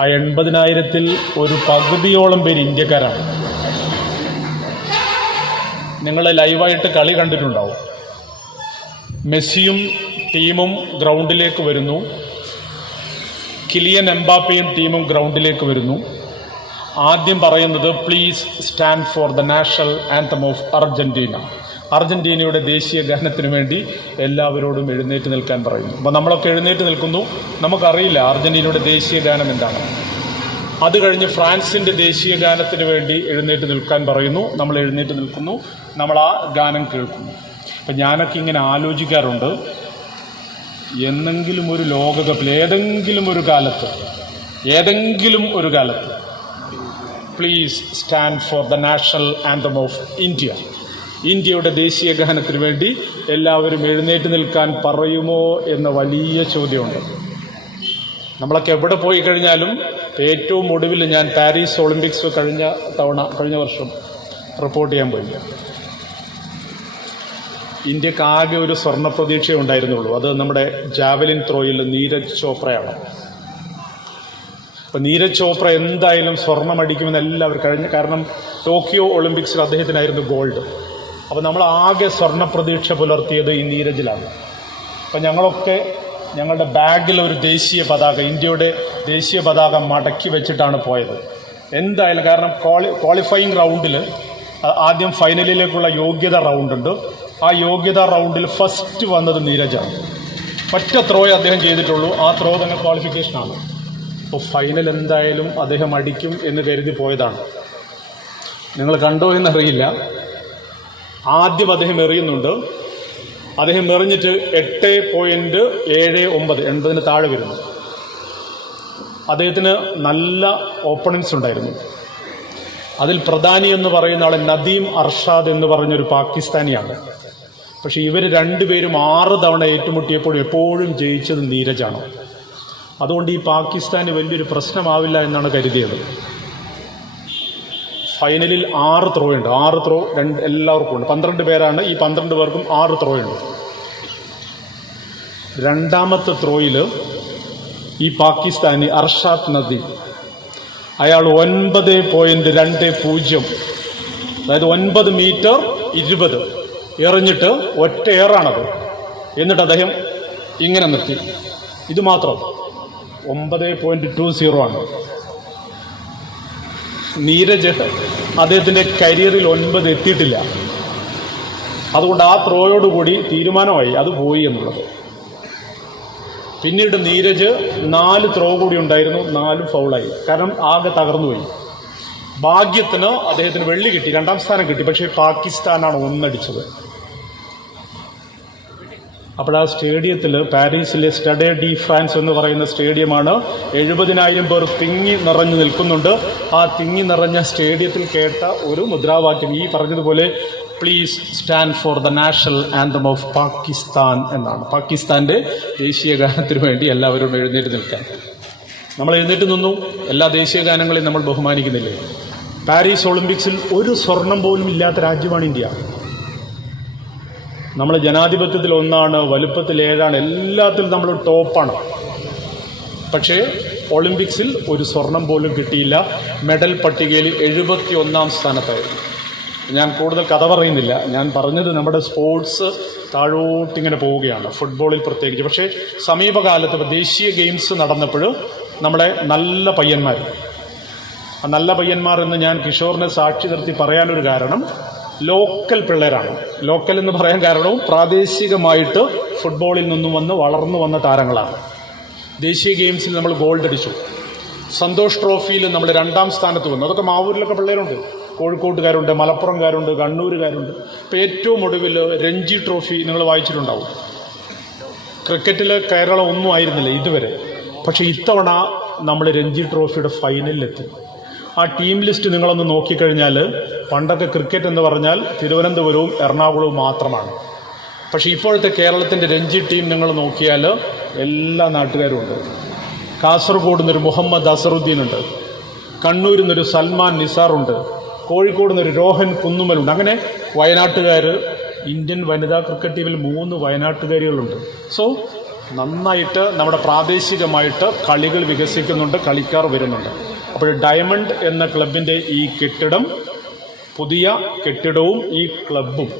ആ 80,000-ൽ ഒരു പകുതിയോളം പേര് ഇന്ത്യക്കാരാണ്. നിങ്ങൾ ലൈവായിട്ട് കളി കണ്ടിട്ടുണ്ടാവും. മെസ്സിയും ടീമും ഗ്രൗണ്ടിലേക്ക് വരുന്നു, കിലിയൻ എംബാപ്പയും ടീമും ഗ്രൗണ്ടിലേക്ക് വരുന്നു. ആദ്യം പറയുന്നത് please stand for the national anthem of Argentina. അർജന്റീനയുടെ ദേശീയ ഗാനത്തിന് വേണ്ടി എല്ലാവരോടും എഴുന്നേറ്റ് നിൽക്കാൻ പറയുന്നു. അപ്പോൾ നമ്മളൊക്കെ എഴുന്നേറ്റ് നിൽക്കുന്നു. നമുക്കറിയില്ല അർജന്റീനയുടെ ദേശീയ ഗാനം എന്താണ്. അത് കഴിഞ്ഞ് ഫ്രാൻസിന്റെ ദേശീയ ഗാനത്തിന് വേണ്ടി എഴുന്നേറ്റ് നിൽക്കാൻ പറയുന്നു. നമ്മൾ എഴുന്നേറ്റ് നിൽക്കുന്നു, നമ്മൾ ആ ഗാനം കേൾക്കുന്നു. അപ്പം ഞാനൊക്കെ ഇങ്ങനെ ആലോചിക്കാറുണ്ട്, എന്നെങ്കിലും ഒരു ലോകകപ്പിൽ ഏതെങ്കിലും ഒരു കാലത്ത് please stand for the national anthem of India, ഇന്ത്യയുടെ ദേശീയ ഗാനത്തിന് വേണ്ടി എല്ലാവരും എഴുന്നേറ്റ് നിൽക്കാൻ പറയുമോ എന്ന വലിയ ചോദ്യമുണ്ട്. നമ്മളൊക്കെ എവിടെ പോയി കഴിഞ്ഞാലും ഏറ്റവും ഒടുവിൽ ഞാൻ പാരീസ് ഒളിമ്പിക്സ് കഴിഞ്ഞ വർഷം റിപ്പോർട്ട് ചെയ്യാൻ പോയി. ഇന്ത്യക്ക് ആകെ ഒരു സ്വർണ്ണ പ്രതീക്ഷ ഉണ്ടായിരുന്നുള്ളൂ, അത് നമ്മുടെ ജാവലിൻ ത്രോയിൽ നീരജ് ചോപ്രയാണ്. അപ്പം നീരജ് ചോപ്ര എന്തായാലും സ്വർണം അടിക്കുമെന്ന് എല്ലാവരും കാരണം ടോക്കിയോ ഒളിമ്പിക്സിൽ അദ്ദേഹത്തിനായിരുന്നു ഗോൾഡ്. അപ്പോൾ നമ്മൾ ആകെ സ്വർണ്ണ പ്രതീക്ഷ പുലർത്തിയത് ഈ നീരജിലാണ്. അപ്പം ഞങ്ങളൊക്കെ ഞങ്ങളുടെ ബാഗിൽ ഒരു ദേശീയ പതാക, ഇന്ത്യയുടെ ദേശീയ പതാക മടക്കി വെച്ചിട്ടാണ് പോയത്. എന്തായാലും കാരണം ക്വാളിഫയിങ് റൗണ്ടിൽ ആദ്യം ഫൈനലിലേക്കുള്ള യോഗ്യത റൗണ്ടുണ്ട്. ആ യോഗ്യതാ റൗണ്ടിൽ ഫസ്റ്റ് വന്നത് നീരജാണ്. ഒറ്റ ത്രോയെ അദ്ദേഹം ചെയ്തിട്ടുള്ളൂ, ആ ത്രോ തന്നെ ക്വാളിഫിക്കേഷനാണ്. അപ്പോൾ ഫൈനൽ എന്തായാലും അദ്ദേഹം അടിക്കും എന്ന് കരുതി പോയതാണ്. നിങ്ങൾ കണ്ടോ എന്നറിയില്ല, ആദ്യം അദ്ദേഹം എറിയുന്നുണ്ട്. അദ്ദേഹം എറിഞ്ഞിട്ട് 8.79 80 താഴെ വരുന്നു. അദ്ദേഹത്തിന് നല്ല ഓപ്പണൻസ് ഉണ്ടായിരുന്നു. അതിൽ പ്രധാനി എന്ന് പറയുന്ന ആൾ നദീം അർഷാദ് എന്ന് പറഞ്ഞൊരു പാകിസ്ഥാനിയാണ്. പക്ഷെ ഇവർ രണ്ടുപേരും 6 തവണ ഏറ്റുമുട്ടിയപ്പോഴും എപ്പോഴും ജയിച്ചത് നീരജാണ്. അതുകൊണ്ട് ഈ പാകിസ്ഥാന് വലിയൊരു പ്രശ്നമാവില്ല എന്നാണ് കരുതിയത്. ഫൈനലിൽ 6 ത്രോ ഉണ്ട്. 6 ത്രോ എല്ലാവർക്കും ഉണ്ട്. 12 പേരാണ്. ഈ 12 പേർക്കും 6 ത്രോ ഉണ്ട്. രണ്ടാമത്തെ ത്രോയിൽ ഈ പാകിസ്ഥാനി അർഷാദ് നദീം അയാൾ 9.20, അതായത് 9 മീറ്റർ 20 എറിഞ്ഞിട്ട് ഒറ്റ ഏറാണത്. എന്നിട്ട് അദ്ദേഹം ഇങ്ങനെ നിർത്തി. ഇത് മാത്രം 9.20 ആണ്. നീരജ് അദ്ദേഹത്തിൻ്റെ കരിയറിൽ 9 എത്തിയിട്ടില്ല. അതുകൊണ്ട് ആ ത്രോയോടുകൂടി തീരുമാനമായി അത് പോയി എന്നുള്ളത്. പിന്നീട് നീരജ് 4 ത്രോ കൂടി ഉണ്ടായിരുന്നു, 4 ഫൗളായി. കാരണം ആകെ തകർന്നുപോയി. ഭാഗ്യത്തിന് അദ്ദേഹത്തിന് വെള്ളി കിട്ടി, 2ാം സ്ഥാനം കിട്ടി. പക്ഷേ പാകിസ്ഥാനാണ് 1 അടിച്ചത്. അപ്പോൾ ആ സ്റ്റേഡിയത്തിൽ, പാരീസിലെ സ്റ്റഡേ ഡി ഫ്രാൻസ് എന്ന് പറയുന്ന സ്റ്റേഡിയമാണ്, 70,000 പേർ തിങ്ങി നിറഞ്ഞു നിൽക്കുന്നുണ്ട്. ആ തിങ്ങി നിറഞ്ഞ സ്റ്റേഡിയത്തിൽ കേട്ട ഒരു മുദ്രാവാക്യം ഈ പറഞ്ഞതുപോലെ please stand for the national anthem of Pakistan എന്നാണ്. പാകിസ്ഥാൻ്റെ ദേശീയ ഗാനത്തിന് വേണ്ടി എല്ലാവരും എഴുന്നേറ്റ് നിൽക്കാൻ. നമ്മൾ എഴുന്നേറ്റ് നിന്നു. എല്ലാ ദേശീയ ഗാനങ്ങളെയും നമ്മൾ ബഹുമാനിക്കുന്നില്ലേ? പാരീസ് ഒളിമ്പിക്സിൽ ഒരു സ്വർണം പോലും ഇല്ലാത്ത രാജ്യമാണ് ഇന്ത്യ. നമ്മൾ ജനാധിപത്യത്തിൽ 1ആണ്, വലുപ്പത്തിൽ 7ആണ്, എല്ലാത്തിലും നമ്മൾ ടോപ്പാണ്. പക്ഷേ ഒളിമ്പിക്സിൽ ഒരു സ്വർണം പോലും കിട്ടിയില്ല. മെഡൽ പട്ടികയിൽ 71ാം സ്ഥാനത്തായിരുന്നു. ഞാൻ കൂടുതൽ കഥ പറയുന്നില്ല. ഞാൻ പറഞ്ഞത് നമ്മുടെ സ്പോർട്സ് താഴോട്ടിങ്ങനെ പോവുകയാണ്, ഫുട്ബോളിൽ പ്രത്യേകിച്ച്. പക്ഷേ സമീപകാലത്ത് ദേശീയ ഗെയിംസ് നടന്നപ്പോൾ നമ്മുടെ നല്ല പയ്യന്മാർ, ആ നല്ല പയ്യന്മാർ എന്ന് ഞാൻ കിഷോറിനെ സാക്ഷി നിർത്തി പറയാനൊരു കാരണം, ലോക്കൽ പിള്ളേരാണ്. ലോക്കൽ എന്ന് പറയാൻ കാരണവും പ്രാദേശികമായിട്ട് ഫുട്ബോളിൽ നിന്നും വളർന്നു വന്ന താരങ്ങളാണ്. ദേശീയ ഗെയിംസിൽ നമ്മൾ ഗോൾഡ് അടിച്ചു. സന്തോഷ് ട്രോഫിയിൽ നമ്മൾ 2ാം സ്ഥാനത്ത് വന്നു. അതൊക്കെ മാവൂരിലൊക്കെ പിള്ളേരുണ്ട്, കോഴിക്കോട്ടുകാരുണ്ട്, മലപ്പുറംകാരുണ്ട്, കണ്ണൂരുകാരുണ്ട്. ഇപ്പോൾ ഏറ്റവും ഒടുവിൽ രഞ്ജി ട്രോഫി നിങ്ങൾ വായിച്ചിട്ടുണ്ടാവും. ക്രിക്കറ്റിൽ കേരളം ഒന്നും ആയിരുന്നില്ല ഇതുവരെ. പക്ഷേ ഇത്തവണ നമ്മൾ രഞ്ജി ട്രോഫിയുടെ ഫൈനലിലെത്തി. ആ ടീം ലിസ്റ്റ് നിങ്ങളൊന്ന് നോക്കിക്കഴിഞ്ഞാൽ, പണ്ടൊക്കെ ക്രിക്കറ്റ് എന്ന് പറഞ്ഞാൽ തിരുവനന്തപുരവും എറണാകുളവും മാത്രമാണ്. പക്ഷേ ഇപ്പോഴത്തെ കേരളത്തിൻ്റെ രഞ്ജി ടീം നിങ്ങൾ നോക്കിയാൽ എല്ലാ നാട്ടുകാരും ഉണ്ട്. കാസർഗോഡ് നിന്നൊരു മുഹമ്മദ് അസറുദ്ദീൻ ഉണ്ട്, കണ്ണൂരിൽ നിന്നൊരു സൽമാൻ നിസാറുണ്ട്, കോഴിക്കോട് നിന്നൊരു രോഹൻ കുന്നുമലുണ്ട്. അങ്ങനെ വയനാട്ടുകാർ, ഇന്ത്യൻ വനിതാ ക്രിക്കറ്റ് ടീമിൽ 3 വയനാട്ടുകാരികളുണ്ട്. സോ നന്നായിട്ട് നമ്മുടെ പ്രാദേശികമായിട്ട് കളികൾ വികസിക്കുന്നുണ്ട്, കളിക്കാർ വരുന്നുണ്ട്. അപ്പോൾ ഡയമണ്ട് എന്ന ക്ലബിൻ്റെ ഈ കെട്ടിടം, പുതിയ കെട്ടിടവും ഈ ക്ലബും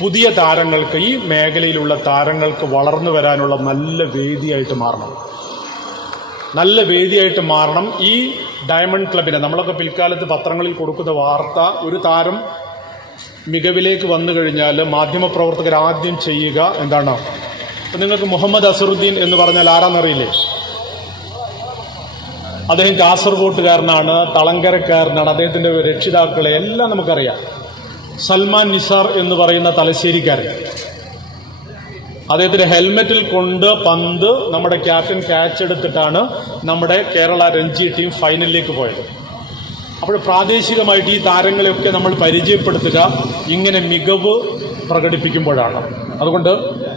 പുതിയ താരങ്ങൾക്ക്, ഈ മേഖലയിലുള്ള താരങ്ങൾക്ക് വളർന്നു വരാനുള്ള നല്ല വേദിയായിട്ട് മാറണം. നല്ല വേദിയായിട്ട് മാറണം ഈ ഡയമണ്ട് ക്ലബിനെ. നമ്മളൊക്കെ പിൽക്കാലത്ത് പത്രങ്ങളിൽ കൊടുക്കുന്ന വാർത്ത, ഒരു താരം മികവിലേക്ക് വന്നു കഴിഞ്ഞാൽ മാധ്യമപ്രവർത്തകർ ആദ്യം ചെയ്യുക എന്താണ്? ഇപ്പം നിങ്ങൾക്ക് മുഹമ്മദ് അസറുദ്ദീൻ എന്ന് പറഞ്ഞാൽ ആരാന്നറിയില്ലേ? അദ്ദേഹം കാസർഗോട്ടുകാരനാണ്, തളങ്കരക്കാരനാണ്. അദ്ദേഹത്തിൻ്റെ രക്ഷിതാക്കളെ എല്ലാം നമുക്കറിയാം. സൽമാൻ നിസാർ എന്ന് പറയുന്ന തലശ്ശേരിക്കാരൻ, അദ്ദേഹത്തിന്റെ ഹെൽമെറ്റിൽ കൊണ്ട് പന്ത് നമ്മുടെ ക്യാപ്റ്റൻ ക്യാച്ച് എടുത്തിട്ടാണ് നമ്മുടെ കേരള രഞ്ജി ടീം ഫൈനലിലേക്ക് പോയത്. അപ്പോൾ പ്രാദേശികമായിട്ട് ഈ താരങ്ങളെയൊക്കെ നമ്മൾ പരിചയപ്പെടുത്തുക ഇങ്ങനെ മികവ് പ്രകടിപ്പിക്കുമ്പോഴാണ്. അതുകൊണ്ട്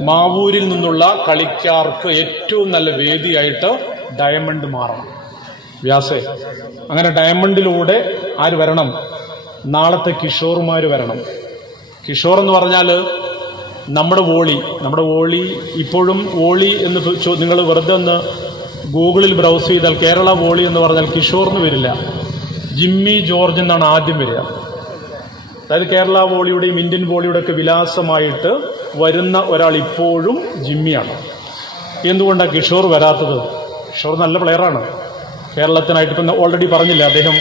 മാവൂരിൽ നിന്നുള്ള കളിക്കാർക്ക് ഏറ്റവും നല്ല വേദിയായിട്ട് ഡയമണ്ട് മാറണം. വ്യാസേ, അങ്ങനെ ഡയമണ്ടിലൂടെ ആര് വരണം? നാളത്തെ കിഷോറുമാർ വരണം. കിഷോർ എന്ന് പറഞ്ഞാൽ നമ്മുടെ വോളി ഇപ്പോഴും വോളി എന്ന് നിങ്ങൾ വെറുതെ ഒന്ന് ഗൂഗിളിൽ ബ്രൗസ് ചെയ്താൽ കേരള വോളി എന്ന് പറഞ്ഞാൽ കിഷോറിന് വരില്ല, ജിമ്മി ജോർജ് എന്നാണ് ആദ്യം വരിക. അതായത് കേരള വോളിയുടെയും ഇന്ത്യൻ വോളിയുടെ ഒക്കെ വിലാസമായിട്ട് വരുന്ന ഒരാൾ ഇപ്പോഴും ജിമ്മിയാണ്. എന്തുകൊണ്ടാണ് കിഷോർ വരാത്തത്? കിഷോർ നല്ല പ്ലെയറാണ്. കേരളത്തിനായിട്ട് ഇപ്പം ഓൾറെഡി പറഞ്ഞില്ലേ, അദ്ദേഹം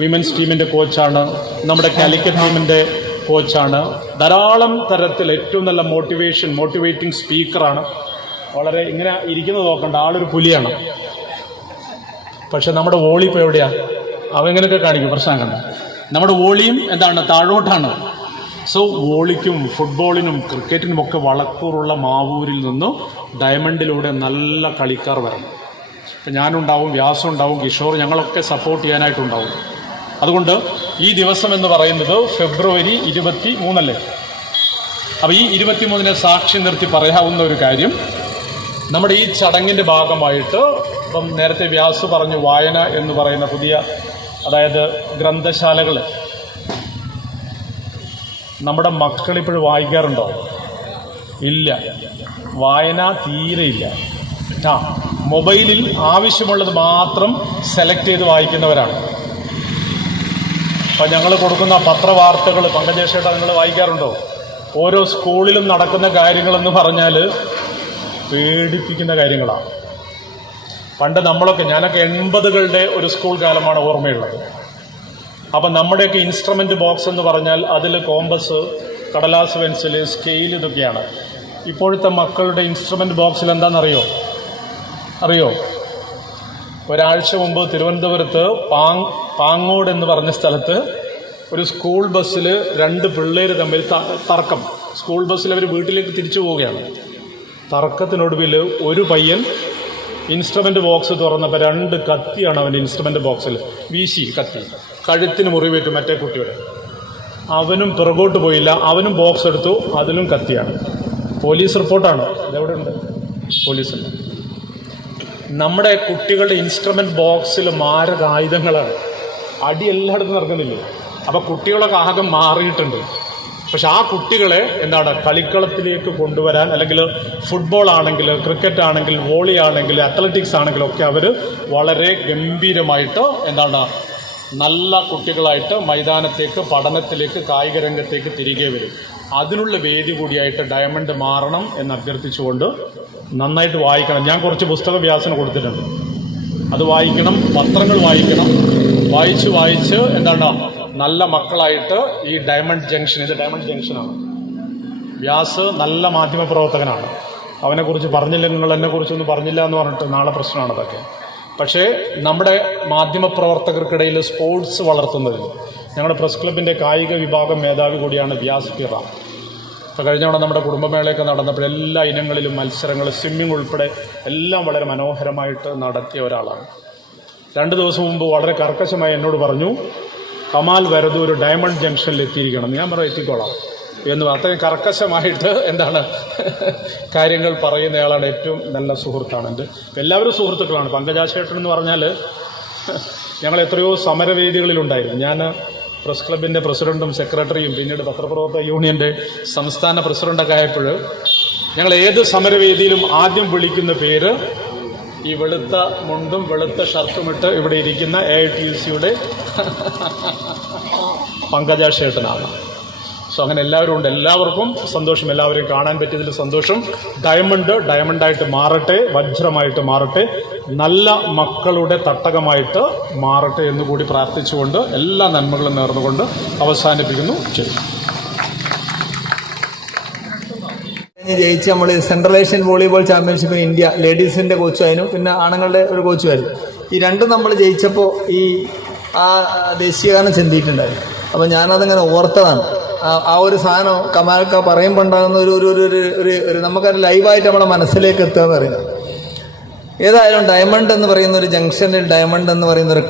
വിമൻസ് ടീമിൻ്റെ കോച്ചാണ്, നമ്മുടെ കാലിക്കറ്റ് ടീമിൻ്റെ കോച്ചാണ്. ധാരാളം തരത്തിൽ ഏറ്റവും നല്ല മോട്ടിവേറ്റിംഗ് സ്പീക്കറാണ്. വളരെ ഇങ്ങനെ ഇരിക്കുന്നത് നോക്കണ്ട, ആളൊരു പുലിയാണ്. പക്ഷെ നമ്മുടെ വോളി ഇപ്പോൾ എവിടെയാ? അവങ്ങനെയൊക്കെ കാണിക്കും, പ്രശ്നം കണ്ട. നമ്മുടെ വോളിയും എന്താണ്? താഴോട്ടാണ്. സോ വോളിക്കും ഫുട്ബോളിനും ക്രിക്കറ്റിനും ഒക്കെ വളക്കൂറുള്ള മാവൂരിൽ നിന്ന് ഡയമണ്ടിലൂടെ നല്ല കളിക്കാർ വരണം. ഇപ്പം ഞാനുണ്ടാവും, വ്യാസം ഉണ്ടാവും, കിഷോർ, ഞങ്ങളൊക്കെ സപ്പോർട്ട് ചെയ്യാനായിട്ടുണ്ടാവും. അതുകൊണ്ട് ഈ ദിവസം എന്ന് പറയുന്നത് ഫെബ്രുവരി 23 അപ്പോൾ ഈ 23 സാക്ഷി നിർത്തി പറയാവുന്ന ഒരു കാര്യം, നമ്മുടെ ഈ ചടങ്ങിൻ്റെ ഭാഗമായിട്ട് ഇപ്പം നേരത്തെ വ്യാസ് പറഞ്ഞു, വായന എന്ന് പറയുന്ന പുതിയ, അതായത് ഗ്രന്ഥശാലകൾ നമ്മുടെ മക്കളിപ്പോഴും വായിക്കാറുണ്ടോ? ഇല്ല, വായന തീരെ ഇല്ല. മൊബൈലിൽ ആവശ്യമുള്ളത് മാത്രം സെലക്ട് ചെയ്ത് വായിക്കുന്നവരാണ്. അപ്പം ഞങ്ങൾ കൊടുക്കുന്ന പത്രവാർത്തകൾ പങ്കജേഷേട്ടാ നിങ്ങൾ വായിക്കാറുണ്ടോ? ഓരോ സ്കൂളിലും നടക്കുന്ന കാര്യങ്ങളെന്ന് പറഞ്ഞാൽ പേടിപ്പിക്കുന്ന കാര്യങ്ങളാണ്. പണ്ട് നമ്മളൊക്കെ, ഞാനൊക്കെ 80കളുടെ ഒരു സ്കൂൾ കാലമാണ് ഓർമ്മയുള്ളത്. അപ്പം നമ്മുടെയൊക്കെ ഇൻസ്ട്രുമെൻ്റ് ബോക്സ് എന്ന് പറഞ്ഞാൽ അതിൽ കോമ്പസ്, കടലാസ് പെൻസിൽ, സ്കെയിൽ ഇതൊക്കെയാണ്. ഇപ്പോഴത്തെ മക്കളുടെ ഇൻസ്ട്രുമെൻ്റ് ബോക്സിൽ എന്താണെന്നറിയോ? ഒരാഴ്ച മുമ്പ് തിരുവനന്തപുരത്ത് പാങ്ങോട് എന്ന് പറഞ്ഞ സ്ഥലത്ത് ഒരു സ്കൂൾ ബസ്സിൽ 2 പിള്ളേർ തമ്മിൽ തർക്കം. സ്കൂൾ ബസ്സിൽ അവർ വീട്ടിലേക്ക് തിരിച്ചു പോവുകയാണ്. തർക്കത്തിനൊടുവിൽ ഒരു പയ്യൻ ഇൻസ്ട്രുമെൻ്റ് ബോക്സ് തുറന്നപ്പോൾ 2 കത്തിയാണ് അവൻ്റെ ഇൻസ്ട്രുമെൻ്റ് ബോക്സിൽ വീശി. കത്തി കഴുത്തിന് മുറിവേറ്റു മറ്റേ കുട്ടിയുടെ. അവനും പിറകോട്ട് പോയില്ല, അവനും ബോക്സ് എടുത്തു, അതിലും കത്തിയാണ്. പോലീസ് റിപ്പോർട്ടാണ്. ഇതെവിടെ ഉണ്ട്? പോലീസുണ്ട്. നമ്മുടെ കുട്ടികളുടെ ഇൻസ്ട്രുമെൻ്റ് ബോക്സിൽ മാരകായുധങ്ങളാണ്. അടി എല്ലായിടത്തും നടക്കുന്നില്ലേ? അപ്പോൾ കുട്ടികളൊക്കെ ആകെ മാറിയിട്ടുണ്ട്. പക്ഷെ ആ കുട്ടികളെ എന്താണ് കളിക്കളത്തിലേക്ക് കൊണ്ടുവരാൻ, അല്ലെങ്കിൽ ഫുട്ബോൾ ആണെങ്കിൽ, ക്രിക്കറ്റ് ആണെങ്കിൽ, വോളി ആണെങ്കിൽ, അത്ലറ്റിക്സ് ആണെങ്കിലും ഒക്കെ അവർ വളരെ ഗംഭീരമായിട്ട് എന്താണ് നല്ല കുട്ടികളായിട്ട് മൈതാനത്തേക്ക്, പഠനത്തിലേക്ക്, കായിക രംഗത്തേക്ക് തിരികെ വരും. അതിനുള്ള വേദി കൂടിയായിട്ട് ഡയമണ്ട് മാറണം എന്ന് അഭ്യർത്ഥിച്ചുകൊണ്ട് നന്നായിട്ട് വായിക്കണം. ഞാൻ കുറച്ച് പുസ്തക വ്യാസന കൊടുത്തിട്ടുണ്ട്, അത് വായിക്കണം, പത്രങ്ങൾ വായിക്കണം. വായിച്ച് എന്താണ് നല്ല മക്കളായിട്ട് ഈ ഡയമണ്ട് ജംഗ്ഷൻ, ഇത് ഡയമണ്ട് ജംഗ്ഷനാണ്. വ്യാസ് നല്ല മാധ്യമപ്രവർത്തകനാണ്. അവനെക്കുറിച്ച് പറഞ്ഞില്ല, നിങ്ങൾ എന്നെക്കുറിച്ചൊന്നും പറഞ്ഞില്ല എന്ന് പറഞ്ഞിട്ട് നാളെ പ്രശ്നമാണ് അതൊക്കെ. പക്ഷേ നമ്മുടെ മാധ്യമപ്രവർത്തകർക്കിടയിൽ സ്പോർട്സ് വളർത്തുന്നതിൽ ഞങ്ങളുടെ പ്രസ് ക്ലബിൻ്റെ കായിക വിഭാഗം മേധാവി കൂടിയാണ് വ്യാസ് പിറ. ഇപ്പോൾ കഴിഞ്ഞ തവണ നമ്മുടെ കുടുംബമേളയൊക്കെ നടന്നപ്പോൾ എല്ലാ ഇനങ്ങളിലും മത്സരങ്ങൾ, സ്വിമ്മിംഗ് ഉൾപ്പെടെ എല്ലാം വളരെ മനോഹരമായിട്ട് നടത്തിയ ഒരാളാണ്. 2 ദിവസം മുമ്പ് വളരെ കർക്കശമായി എന്നോട് പറഞ്ഞു, കമാൽ വരദൂർ ഡയമണ്ട് ജംഗ്ഷനിൽ എത്തിയിരിക്കണം. ഞാൻ പറഞ്ഞു എത്തിക്കോളാം എന്ന്. അത്രയും കർക്കശമായിട്ട് എന്താണ് കാര്യങ്ങൾ പറയുന്നയാളാണ്. ഏറ്റവും നല്ല സുഹൃത്താണ് എൻ്റെ. എല്ലാവരും സുഹൃത്തുക്കളാണ്. പങ്കജാശേട്ടൻ എന്ന് പറഞ്ഞാൽ ഞങ്ങൾ എത്രയോ സമരവേദികളിലുണ്ടായിരുന്നു. ഞാൻ പ്രസ് ക്ലബിൻ്റെ പ്രസിഡന്റും സെക്രട്ടറിയും പിന്നീട് പത്രപ്രവർത്തക യൂണിയൻ്റെ സംസ്ഥാന പ്രസിഡൻ്റൊക്കെ ആയപ്പോൾ ഞങ്ങൾ ഏത് സമരവേദിയിലും ആദ്യം വിളിക്കുന്ന പേര് ഈ വെളുത്ത മുണ്ടും വെളുത്ത ഷർട്ടും ഇട്ട് ഇവിടെ ഇരിക്കുന്ന AITUC-യുടെ പങ്കജാശേട്ടനാണ്. സോ അങ്ങനെ എല്ലാവരും ഉണ്ട്. എല്ലാവർക്കും സന്തോഷം, എല്ലാവരെയും കാണാൻ പറ്റിയതിൽ സന്തോഷം. ഡയമണ്ടായിട്ട് മാറട്ടെ, വജ്രമായിട്ട് മാറട്ടെ, നല്ല മക്കളുടെ തട്ടകമായിട്ട് മാറട്ടെ എന്നുകൂടി പ്രാർത്ഥിച്ചുകൊണ്ട് എല്ലാ നന്മകളും നേർന്നുകൊണ്ട് അവസാനിപ്പിക്കുന്നു. ശരി. ജയിച്ച് നമ്മൾ സെൻട്രൽ ഏഷ്യൻ വോളിബോൾ ചാമ്പ്യൻഷിപ്പിന് ഇന്ത്യ ലേഡീസിൻ്റെ കോച്ചുമായിരുന്നു, പിന്നെ ആണുങ്ങളുടെ ഒരു കോച്ചുമായിരുന്നു. ഈ രണ്ടും നമ്മൾ ജയിച്ചപ്പോൾ ഈ ആ ദേശീയഗാനം ചെന്തിയിട്ടുണ്ടായിരുന്നു. അപ്പോൾ ഞാനതിങ്ങനെ ഓർത്തതാണ്. ആ ഒരു സാധനം കമാൽക്ക പറയുമ്പോൾ ഉണ്ടാകുന്ന ഒരു നമുക്കത് ലൈവായിട്ട് നമ്മുടെ മനസ്സിലേക്ക് എത്തുക എന്ന് പറയുന്നത്. ഏതായാലും ഡയമണ്ട് എന്ന് പറയുന്ന ഒരു ജംഗ്ഷനിൽ ഡയമണ്ട് എന്ന് പറയുന്ന ഒരു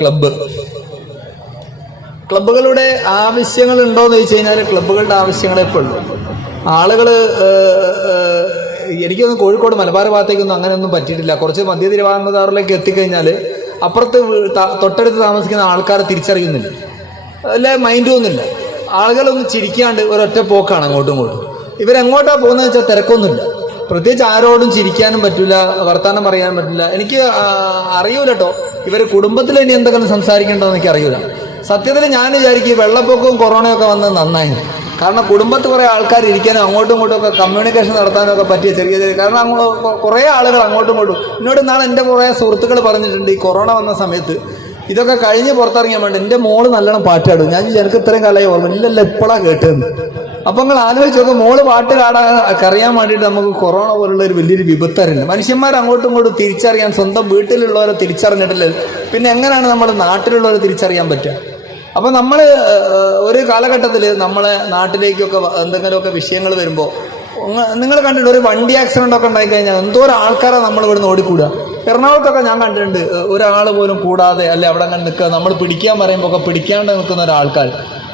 ക്ലബ്ബുകളുടെ ആവശ്യങ്ങൾ ഉണ്ടോ എന്ന് ചോദിച്ചു കഴിഞ്ഞാൽ ക്ലബ്ബുകളുടെ ആവശ്യങ്ങളെ ഇപ്പോൾ ഉള്ളൂ. ആളുകൾ എനിക്കൊന്നും കോഴിക്കോട് മലബാർ ഭാഗത്തേക്കൊന്നും അങ്ങനെയൊന്നും പറ്റിയിട്ടില്ല. കുറച്ച് മധ്യ തിരുവിതാംകൂറിലേക്ക് എത്തിക്കഴിഞ്ഞാൽ അപ്പുറത്ത് തൊട്ടടുത്ത് താമസിക്കുന്ന ആൾക്കാരെ തിരിച്ചറിയുന്നില്ല, അല്ലെ മൈൻഡ് ഒന്നുമില്ല. ആളുകളൊന്നും ചിരിക്കാണ്ട് ഒരൊറ്റ പോക്കാണ് അങ്ങോട്ടും ഇങ്ങോട്ടും. ഇവരെങ്ങോട്ടാണ് പോകുന്നതെന്ന് വെച്ചാൽ തിരക്കൊന്നുമില്ല. പ്രത്യേകിച്ച് ആരോടും ചിരിക്കാനും പറ്റില്ല, വർത്താനം പറയാനും പറ്റില്ല. എനിക്ക് അറിയൂല കേട്ടോ, ഇവർ കുടുംബത്തിൽ ഇനി എന്തെങ്കിലും സംസാരിക്കേണ്ടതെന്ന് എനിക്ക് അറിയൂല. സത്യത്തിൽ ഞാൻ വിചാരിക്കും വെള്ളപ്പൊക്കവും കൊറോണയൊക്കെ വന്നത് നന്നായി. കാരണം കുടുംബത്ത് കുറേ ആൾക്കാർ ഇരിക്കാനും അങ്ങോട്ടും ഇങ്ങോട്ടും ഒക്കെ കമ്മ്യൂണിക്കേഷൻ നടത്താനും ഒക്കെ പറ്റിയ ചെറിയ കാരണം കുറേ ആളുകൾ അങ്ങോട്ടും ഇങ്ങോട്ടും. എന്നോട് ഇന്നാണ് എൻ്റെ കുറേ സുഹൃത്തുക്കൾ പറഞ്ഞിട്ടുണ്ട്, ഈ കൊറോണ വന്ന സമയത്ത് ഇതൊക്കെ കഴിഞ്ഞ് പുറത്തിറങ്ങിയാൻ വേണ്ടി എൻ്റെ മോള് നല്ലോണം പാട്ടാടും. ഞാൻ എനിക്ക് ഇത്രയും കാലമായി ഓർമ്മ ഇല്ലല്ലോ, ഇപ്പോഴാണ് കേട്ടതെന്ന്. അപ്പം നിങ്ങൾ ആലോചിച്ച് നോക്കും, മോള് പാട്ട് അറിയാൻ വേണ്ടിയിട്ട് നമുക്ക് കൊറോണ പോലുള്ള ഒരു വലിയൊരു വിപത്തറിയില്ല. മനുഷ്യന്മാർ അങ്ങോട്ടും ഇങ്ങോട്ടും തിരിച്ചറിയാൻ സ്വന്തം വീട്ടിലുള്ളവരെ തിരിച്ചറിഞ്ഞിട്ടില്ല, പിന്നെ എങ്ങനെയാണ് നമ്മൾ നാട്ടിലുള്ളവരെ തിരിച്ചറിയാൻ പറ്റുക? അപ്പം നമ്മൾ ഒരു കാലഘട്ടത്തിൽ നമ്മളെ നാട്ടിലേക്കൊക്കെ എന്തെങ്കിലുമൊക്കെ വിഷയങ്ങൾ വരുമ്പോൾ നിങ്ങൾ കണ്ടിട്ടുണ്ട്, ഒരു വണ്ടി ആക്സിഡൻ്റ് ഒക്കെ ഉണ്ടായിക്കഴിഞ്ഞാൽ എന്തോരം ആൾക്കാരാണ് നമ്മൾ ഇവിടുന്ന് ഓടിക്കൂടുക. എറണാകുളത്തൊക്കെ ഞാൻ കണ്ടിട്ടുണ്ട്, ഒരാൾ പോലും കൂടാതെ അല്ലെ അവിടെ അങ്ങനെ നിൽക്കുക, നമ്മൾ പിടിക്കാൻ പറയുമ്പോൾ ഒക്കെ പിടിക്കാണ്ട് നിൽക്കുന്ന ഒരാൾക്കാർ.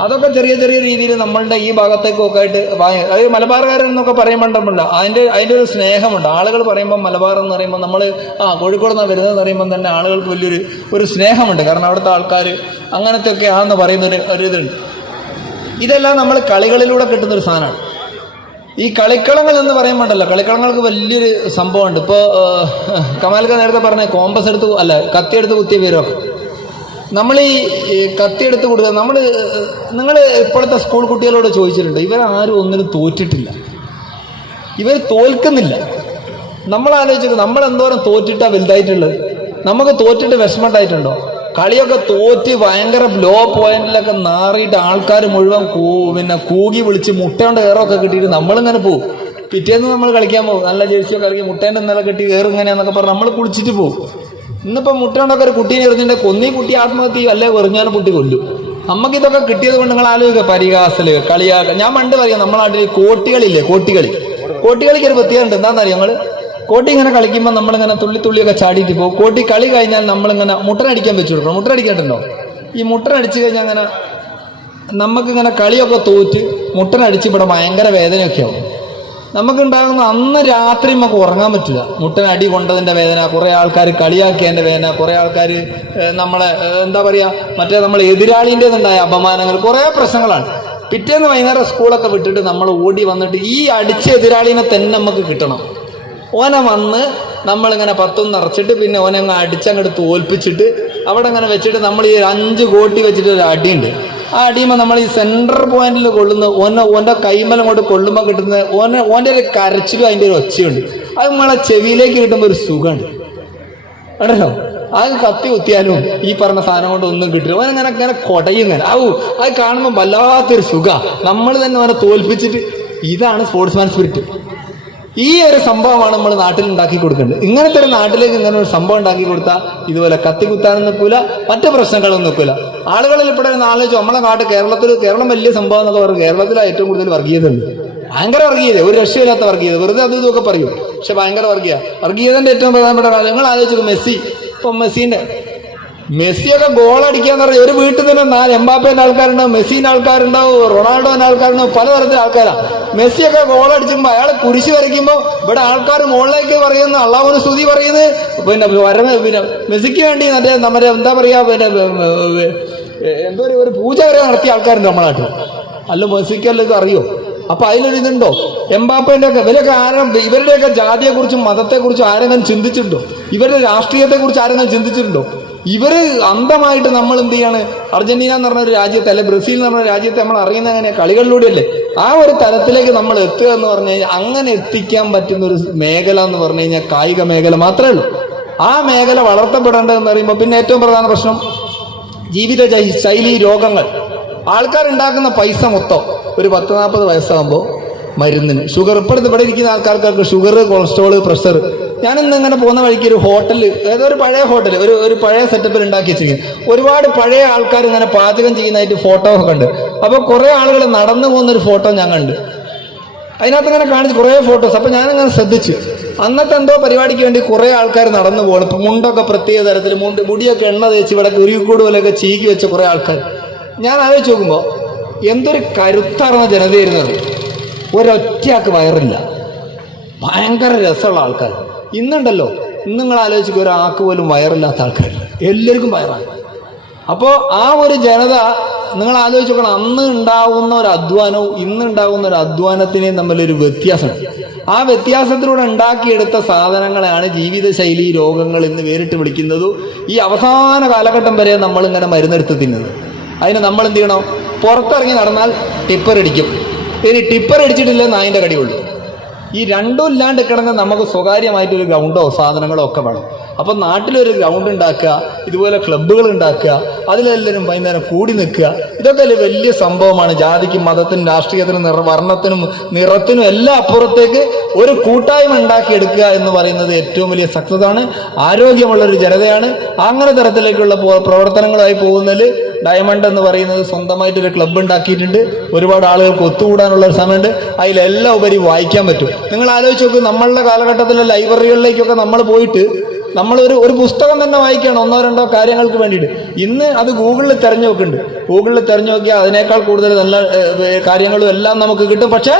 അതൊക്കെ ചെറിയ ചെറിയ രീതിയിൽ നമ്മളുടെ ഈ ഭാഗത്തേക്കൊക്കെ ആയിട്ട് അതായത് മലബാറുകാരെന്നൊക്കെ പറയുമ്പോണ്ടല്ല, അതിൻ്റെ ഒരു സ്നേഹമുണ്ട്. ആളുകൾ പറയുമ്പോൾ മലബാർ എന്ന് പറയുമ്പോൾ നമ്മൾ കോഴിക്കോട് നിന്നാണ് വരുന്നതെന്ന് പറയുമ്പോൾ തന്നെ ആളുകൾക്ക് വലിയൊരു സ്നേഹമുണ്ട്. കാരണം അവിടുത്തെ ആൾക്കാർ അങ്ങനത്തെ ഒക്കെ ആണെന്ന് പറയുന്നൊരു ഇതുണ്ട്. ഇതെല്ലാം നമ്മൾ കളികളിലൂടെ കിട്ടുന്നൊരു സാധനമാണ്. ഈ കളിക്കളങ്ങൾ എന്ന് പറയുമ്പോണ്ടല്ലോ, കളിക്കളങ്ങൾക്ക് വലിയൊരു സംഭവമുണ്ട്. ഇപ്പോൾ കമാൽക്ക നേരത്തെ പറഞ്ഞ കോമ്പസ് എടുത്ത് കത്തിയെടുത്ത് കുത്തിയ പേരൊക്കെ നമ്മൾ ഈ കത്തിയെടുത്ത് കൊടുക്കുക. നിങ്ങൾ ഇപ്പോഴത്തെ സ്കൂൾ കുട്ടികളോട് ചോദിച്ചിട്ടുണ്ട്, ഇവരാരും ഒന്നിനും തോറ്റിട്ടില്ല, ഇവർ തോൽക്കുന്നില്ല. നമ്മൾ ആലോചിച്ചത് നമ്മൾ എന്തോരം തോറ്റിട്ടാ വലുതായിട്ടുള്ളത്? നമുക്ക് തോറ്റിട്ട് വിഷമമുണ്ടായിട്ടുണ്ടോ? കളിയൊക്കെ തോറ്റ് ഭയങ്കര ലോ പോയിന്റിലൊക്കെ നാറിയിട്ട് ആൾക്കാർ മുഴുവൻ കൂകി വിളിച്ച് മുട്ടയുടെ ഏറൊക്കെ കിട്ടിയിട്ട് നമ്മളിങ്ങനെ പോകും. പിറ്റേന്ന് നമ്മൾ കളിക്കാൻ പോകും, നല്ല ജേഴ്സിയൊക്കെ ഇറങ്ങി മുട്ടേൻ്റെ ഇന്നലെ കെട്ടി ഏറിങ്ങനെയാന്നൊക്കെ പറഞ്ഞ് നമ്മൾ കുളിച്ചിട്ട് പോകും. ഇന്നിപ്പോൾ മുട്ടയുണ്ടൊക്കെ ഒരു കുട്ടീനെ എറിഞ്ഞിട്ടുണ്ടെങ്കിൽ കൊന്നീ കുട്ടി ആത്മഹത്യ അല്ലെ വെറുഞ്ഞാലും കുട്ടി കൊല്ലും. നമുക്കിതൊക്കെ കിട്ടിയത് കൊണ്ട് നിങ്ങൾ ആലോചിക്കുക, പരിഹാസല് കളിയാക്കുക. ഞാൻ പണ്ട് പറയാം, നമ്മളെ നാട്ടിൽ കോട്ടികളില്ലേ, കോട്ടികളിക്ക് ഒരു പ്രത്യേകത ഉണ്ട്. എന്താണെന്നറിയോ നിങ്ങൾ? കോട്ടി ഇങ്ങനെ കളിക്കുമ്പോൾ നമ്മളിങ്ങനെ തുള്ളിയൊക്കെ ചാടിയിട്ട് പോകും. കോട്ടി കളി കഴിഞ്ഞാൽ നമ്മളിങ്ങനെ മുട്ടനടിക്കാൻ വെച്ചു കൊടുക്കണം. മുട്ടനടിക്കാട്ടുണ്ടോ? ഈ മുട്ടനടിച്ച് കഴിഞ്ഞാൽ അങ്ങനെ നമുക്കിങ്ങനെ കളിയൊക്കെ തോറ്റ് മുട്ടനടിച്ച് ഇവിടെ ഭയങ്കര വേദനയൊക്കെയാവും. നമുക്കുണ്ടാകുന്ന അന്ന് രാത്രി നമുക്ക് ഉറങ്ങാൻ പറ്റില്ല. മുട്ടനടി കൊണ്ടതിൻ്റെ വേദന, കുറേ ആൾക്കാർ കളിയാക്കിയതിൻ്റെ വേദന, കുറേ ആൾക്കാർ നമ്മളെ എന്താ പറയുക മറ്റേ നമ്മൾ എതിരാളിൻ്റെതുണ്ടായ അപമാനങ്ങൾ, കുറേ പ്രശ്നങ്ങളാണ്. പിറ്റേന്ന് വൈകുന്നേരം സ്കൂളൊക്കെ വിട്ടിട്ട് നമ്മൾ ഓടി വന്നിട്ട് ഈ അടിച്ച എതിരാളിനെ തന്നെ നമുക്ക് കിട്ടണം. ഓനെ വന്ന് നമ്മളിങ്ങനെ പത്തും നിറച്ചിട്ട് പിന്നെ ഓനങ്ങ് അടിച്ചങ്ങോട്ട് തോൽപ്പിച്ചിട്ട് അവിടെ അങ്ങനെ വെച്ചിട്ട് നമ്മൾ ഈ 5 കോട്ടി വെച്ചിട്ട് ഒരു അടിയുണ്ട്. ആ അടിയുമ്പോൾ നമ്മൾ ഈ സെൻട്രൽ പോയിന്റിൽ കൊള്ളുന്ന ഓൻ്റെ കൈമലം കൊണ്ട് കൊള്ളുമ്പോൾ കിട്ടുന്ന ഓൻ്റെ ഒരു കരച്ചിലും അതിൻ്റെ ഒരു ഒച്ചയുണ്ട്. അത് നമ്മളെ ചെവിയിലേക്ക് കിട്ടുമ്പോൾ ഒരു സുഖമുണ്ട് കേട്ടോ. അത് കത്തി കുത്തിയാലും ഈ പറഞ്ഞ സാധനം കൊണ്ട് ഒന്നും കിട്ടില്ല. ഓനങ്ങനെ കൊടയുങ്ങനെ അത് കാണുമ്പോൾ വല്ലാത്തൊരു സുഖമാണ്. നമ്മൾ തന്നെ ഓനെ തോൽപ്പിച്ചിട്ട്, ഇതാണ് സ്പോർട്സ്മാൻ സ്പിരിറ്റ്. ഈ ഒരു സംഭവമാണ് നമ്മൾ നാട്ടിൽ ഉണ്ടാക്കി കൊടുക്കേണ്ടത്. ഇങ്ങനത്തെ ഒരു നാട്ടിലേക്ക് ഇങ്ങനെ ഒരു സംഭവം ഉണ്ടാക്കി കൊടുത്താൽ ഇതുപോലെ കത്തിക്കുത്താനും നിൽക്കൂല, മറ്റു പ്രശ്നങ്ങളൊന്നും നിൽക്കൂല. ആളുകളിൽ ഇവിടെ ആലോചിച്ചു, നമ്മളെ നാട്ടിൽ കേരളം വലിയ സംഭവം എന്നൊക്കെ പറയും. കേരളത്തിലാണ് ഏറ്റവും കൂടുതൽ വർഗീയത ഉണ്ട്, ഭയങ്കര വർഗീയത, ഒരു രക്ഷയില്ലാത്ത വർഗീയത. വെറുതെ അതും ഇതൊക്കെ പറയും, പക്ഷെ ഭയങ്കര വർഗീയതന്റെ ഏറ്റവും പ്രധാനപ്പെട്ട കാര്യം നിങ്ങൾ ആലോചിച്ചു. ഇപ്പം മെസ്സിയൊക്കെ ഗോളടിക്കാന്ന് പറഞ്ഞാൽ ഒരു വീട്ടിൽ തന്നെ 4 എംബാപ്പേന്റെ ആൾക്കാരുണ്ടാവും, മെസ്സിന്റെ ആൾക്കാരുണ്ടാവും, റൊണാൾഡോന്റെ ആൾക്കാരുണ്ടാവും, പലതരത്തിലുള്ള ആൾക്കാരാണ്. മെസ്സിയൊക്കെ ഗോളടിച്ചുമ്പോൾ അയാൾ കുരിശ് വരയ്ക്കുമ്പോൾ ഇവിടെ ആൾക്കാർ മുകളിലേക്ക് പറയുന്നു, അള്ളാഹുവിന് സ്തുതി പറയുന്നത്. പിന്നെ മെസ്സിക്ക് വേണ്ടി നമ്മുടെ എന്താ പറയാ, എന്തോ ഒരു പൂജ വരെ നടത്തിയ ആൾക്കാരുണ്ട് നമ്മളെ നാട്ടിൽ. അല്ല മെസ്സിക്കെല്ലാം അറിയോ? അപ്പൊ അതിലൊരിതുണ്ടോ? എംബാപ്പേന്റെ ഒക്കെ ഇവരുടെയൊക്കെ ജാതിയെക്കുറിച്ചും മതത്തെക്കുറിച്ചും ആരെങ്കിലും ചിന്തിച്ചിട്ടുണ്ടോ? ഇവരുടെ രാഷ്ട്രീയത്തെക്കുറിച്ച് ആരെങ്കിലും ചിന്തിച്ചിട്ടുണ്ടോ? ഇവര് അന്ധമായിട്ട് നമ്മൾ എന്ത് ചെയ്യാണ്? അർജന്റീന എന്ന് പറഞ്ഞ ഒരു രാജ്യത്തെ, അല്ലെ ബ്രസീൽ എന്ന് പറഞ്ഞ രാജ്യത്തെ നമ്മൾ അറിയുന്നത് എങ്ങനെ? കളികളിലൂടെയല്ലേ. ആ ഒരു തലത്തിലേക്ക് നമ്മൾ എത്തുക എന്ന് പറഞ്ഞു കഴിഞ്ഞാൽ, അങ്ങനെ എത്തിക്കാൻ പറ്റുന്ന ഒരു മേഖല എന്ന് പറഞ്ഞു കഴിഞ്ഞാൽ കായിക മേഖല മാത്രമേ ഉള്ളൂ. ആ മേഖല വളർത്തപ്പെടേണ്ടതെന്ന് പറയുമ്പോൾ പിന്നെ ഏറ്റവും പ്രധാന പ്രശ്നം ജീവിത ശൈലി രോഗങ്ങൾ. ആൾക്കാരുണ്ടാക്കുന്ന പൈസ മൊത്തം ഒരു 10-40 വയസ്സാകുമ്പോൾ മരുന്നിന്, ഷുഗർ, ഇവിടെ ഇരിക്കുന്ന ആൾക്കാർക്കൊക്കെ ഷുഗർ, കൊളസ്ട്രോള്, പ്രഷർ ഞാൻ ഇന്ന് ഇങ്ങനെ പോകുന്ന വഴിക്ക് ഒരു ഹോട്ടൽ, ഏതോ ഒരു പഴയ ഹോട്ടൽ, ഒരു പഴയ സെറ്റപ്പിൽ ഉണ്ടാക്കി വെച്ചിരിക്കുന്നു. ഒരുപാട് പഴയ ആൾക്കാർ ഇങ്ങനെ പാചകം ചെയ്യുന്നതായിട്ട് ഫോട്ടോ ഒക്കെ ഉണ്ട്. അപ്പോൾ കുറേ ആളുകൾ നടന്നു പോകുന്നൊരു ഫോട്ടോ ഞാൻ കണ്ട്. അതിനകത്ത് ഇങ്ങനെ കാണിച്ച് കുറേ ഫോട്ടോസ്. അപ്പോൾ ഞാനിങ്ങനെ ശ്രദ്ധിച്ചു, അന്നത്തെ എന്തോ പരിപാടിക്ക് വേണ്ടി കുറേ ആൾക്കാർ നടന്നു പോകണം. ഇപ്പം മുണ്ടൊക്കെ പ്രത്യേക തരത്തിൽ, മുടിയൊക്കെ എണ്ണ തേച്ച് ഇവിടെ ഉരുവിക്കൂട് പോലെയൊക്കെ ചീക്കി വെച്ച കുറേ ആൾക്കാർ. ഞാൻ ആലോചിച്ച് നോക്കുമ്പോൾ എന്തൊരു കരുത്താർന്ന ജനതയായിരുന്നത്. ഒരൊറ്റയാൾക്ക് വയറില്ല, ഭയങ്കര രസമുള്ള ആൾക്കാർ. ഇന്നുണ്ടല്ലോ, ഇന്ന് നിങ്ങൾ ആലോചിക്കുക, ഒരാൾക്ക് പോലും വയറില്ലാത്ത ആൾക്കാർ, എല്ലാവർക്കും വയറാണ്. അപ്പോൾ ആ ഒരു ജനത നിങ്ങൾ ആലോചിച്ച് നോക്കണം, അന്ന് ഉണ്ടാവുന്ന ഒരു അധ്വാനവും ഇന്ന് ഉണ്ടാകുന്ന ഒരു അധ്വാനത്തിനെയും തമ്മിലൊരു വ്യത്യാസമുണ്ട്. ആ വ്യത്യാസത്തിലൂടെ ഉണ്ടാക്കിയെടുത്ത സാധനങ്ങളാണ് ജീവിതശൈലി രോഗങ്ങൾ എന്ന് വേറിട്ട് വിളിക്കുന്നത്. ഈ അവസാന കാലഘട്ടം വരെ നമ്മളിങ്ങനെ മരുന്നെടുത്ത് തിന്നത്. അതിന് നമ്മൾ എന്ത് ചെയ്യണം? പുറത്തിറങ്ങി നടന്നാൽ ടിപ്പർ അടിക്കും. ഇനി ടിപ്പർ അടിച്ചിട്ടില്ല നായിൻ്റെ കടിയുള്ളൂ. ഈ രണ്ടും ഇല്ലാണ്ട് കിടന്ന് നമുക്ക് സ്വകാര്യമായിട്ടൊരു ഗ്രൗണ്ടോ സാധനങ്ങളോ ഒക്കെ വേണം. അപ്പം നാട്ടിലൊരു ഗ്രൗണ്ട് ഉണ്ടാക്കുക, ഇതുപോലെ ക്ലബ്ബുകൾ ഉണ്ടാക്കുക, അതിലെല്ലാവരും വൈകുന്നേരം കൂടി നിൽക്കുക. ഇതൊക്കെ വലിയ സംഭവമാണ്. ജാതിക്കും മതത്തിനും രാഷ്ട്രീയത്തിനും വർണ്ണത്തിനും നിറത്തിനും എല്ലാം അപ്പുറത്തേക്ക് ഒരു കൂട്ടായ്മ ഉണ്ടാക്കിയെടുക്കുക എന്ന് പറയുന്നത് ഏറ്റവും വലിയ സക്സസ് ആണ്. ആരോഗ്യമുള്ളൊരു ജനതയാണ്. അങ്ങനെ തരത്തിലേക്കുള്ള പ്രവർത്തനങ്ങളായി പോകുന്നതിൽ ഡയമണ്ട് എന്ന് പറയുന്നത് സ്വന്തമായിട്ടൊരു ക്ലബ്ബ് ഉണ്ടാക്കിയിട്ടുണ്ട്. ഒരുപാട് ആളുകൾക്ക് ഒത്തുകൂടാനുള്ള ഒരു സമയമുണ്ട്. അതിലെല്ലാം ഉപരി വായിക്കാൻ പറ്റും. നിങ്ങൾ ആലോചിച്ച് നോക്ക്, നമ്മളുടെ കാലഘട്ടത്തിലെ ലൈബ്രറികളിലേക്കൊക്കെ നമ്മൾ പോയിട്ട് ഒരു പുസ്തകം തന്നെ വായിക്കണം, 1-2 കാര്യങ്ങൾക്ക് വേണ്ടിയിട്ട്. ഇന്ന് അത് ഗൂഗിളിൽ തിരഞ്ഞു നോക്കുന്നുണ്ട്. ഗൂഗിളിൽ തിരഞ്ഞു നോക്കിയാൽ അതിനേക്കാൾ കൂടുതൽ നല്ല കാര്യങ്ങളും എല്ലാം നമുക്ക് കിട്ടും. പക്ഷേ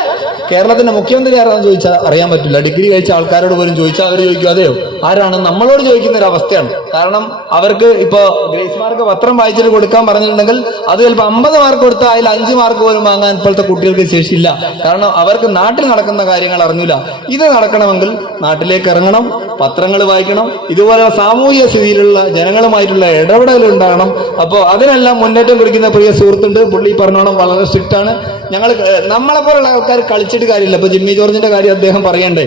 കേരളത്തിന്റെ മുഖ്യമന്ത്രി ആരാണെന്ന് ചോദിച്ചാൽ അറിയാൻ പറ്റില്ല. ഡിഗ്രി കഴിച്ച ആൾക്കാരോട് പോലും ചോദിച്ചാൽ അവർ ചോദിക്കും അതെയോ ആരാണ്, നമ്മളോട് ചോദിക്കുന്ന ഒരു അവസ്ഥയാണ്. കാരണം അവർക്ക് ഇപ്പോൾ ഗ്രേസ് മാർക്ക് പത്രം വായിച്ചിട്ട് കൊടുക്കാൻ പറഞ്ഞിട്ടുണ്ടെങ്കിൽ അത് ചിലപ്പോൾ 50 മാർക്ക് കൊടുത്താൽ അതിൽ 5 മാർക്ക് പോലും വാങ്ങാൻ ഇപ്പോഴത്തെ കുട്ടികൾക്ക് ശേഷിയില്ല. കാരണം അവർക്ക് നാട്ടിൽ നടക്കുന്ന കാര്യങ്ങൾ അറിഞ്ഞില്ല. ഇത് നടക്കണമെങ്കിൽ നാട്ടിലേക്ക് ഇറങ്ങണം, പത്രങ്ങൾ വായിക്കണം, ഇതുപോലെ സാമൂഹിക സ്ഥിതിയിലുള്ള ജനങ്ങളുമായിട്ടുള്ള ഇടപെടൽ ഉണ്ടാകണം. അപ്പോൾ അതിനെല്ലാം മുന്നേറ്റം കുറിക്കുന്ന പ്രിയ സുഹൃത്തുണ്ട്. പുള്ളി പറഞ്ഞോണം വളരെ സ്ട്രിക്റ്റ് ആണ്. നമ്മളെപ്പോലുള്ള ആൾക്കാർ കളിച്ചിട്ട് കാര്യമില്ല. ഇപ്പൊ ജിമ്മി ജോർജിന്റെ കാര്യം അദ്ദേഹം പറയണ്ടേ,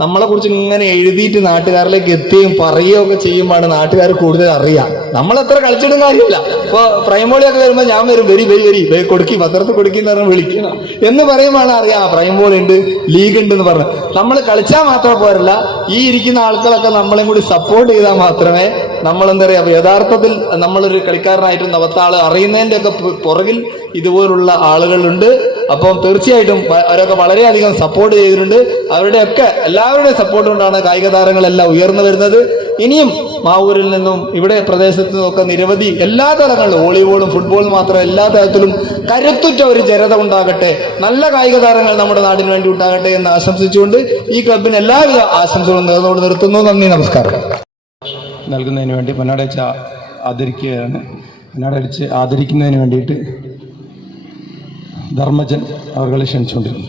നമ്മളെ കുറിച്ച് ഇങ്ങനെ എഴുതിയിട്ട് നാട്ടുകാരിലേക്ക് എത്തുകയും പറയുകയും ഒക്കെ ചെയ്യുമ്പോഴാണ് നാട്ടുകാർ കൂടുതൽ അറിയാം. നമ്മളെത്ര കളിച്ചിട്ടും കാര്യമില്ല. ഇപ്പോൾ പ്രൈമോളിയൊക്കെ വരുമ്പോൾ ഞാൻ വരും, വെരി വെരി വെരി കൊടുക്കി, പത്രത്തിൽ കൊടുക്കുന്ന പറഞ്ഞാൽ വിളിക്കണം എന്ന് പറയുമ്പോഴാണ് അറിയാം പ്രൈമോളി ഉണ്ട്, ലീഗ് ഉണ്ട് എന്ന് പറഞ്ഞു. നമ്മൾ കളിച്ചാൽ മാത്രം പോരല്ല, ഈ ഇരിക്കുന്ന ആൾക്കാരൊക്കെ നമ്മളെയും കൂടി സപ്പോർട്ട് ചെയ്താൽ മാത്രമേ നമ്മളെന്താ പറയുക യഥാർത്ഥത്തിൽ നമ്മളൊരു കളിക്കാരനായിട്ടും നവത്താൾ അറിയുന്നതിൻ്റെ ഒക്കെ പുറകിൽ ഇതുപോലുള്ള ആളുകളുണ്ട്. അപ്പം തീർച്ചയായിട്ടും അവരൊക്കെ വളരെയധികം സപ്പോർട്ട് ചെയ്തിട്ടുണ്ട്. അവരുടെയൊക്കെ എല്ലാവരുടെയും സപ്പോർട്ട് കൊണ്ടാണ് കായിക താരങ്ങളെല്ലാം ഉയർന്നു വരുന്നത്. ഇനിയും മാവൂരിൽ നിന്നും ഇവിടെ പ്രദേശത്തു നിന്നൊക്കെ നിരവധി എല്ലാ തലങ്ങളിലും വോളിബോളും ഫുട്ബോളും മാത്രം എല്ലാ തരത്തിലും കരുത്തുറ്റ ഒരു ജനത ഉണ്ടാകട്ടെ, നല്ല കായിക താരങ്ങൾ നമ്മുടെ നാടിന് വേണ്ടി ഉണ്ടാകട്ടെ എന്ന് ആശംസിച്ചുകൊണ്ട് ഈ ക്ലബിന് എല്ലാവിധ ആശംസകളും നേർന്നുകൊണ്ട് നിർത്തുന്നു. നന്ദി, നമസ്കാരം. നൽകുന്നതിന് വേണ്ടി പൊന്നാടച്ച് ആദരിക്കുകയാണ്. പൊന്നാടച്ച് ആദരിക്കുന്നതിന് വേണ്ടിയിട്ട് ധർമ്മജൻ അവർകളെ ക്ഷണിച്ചുകൊണ്ടിരുന്നു.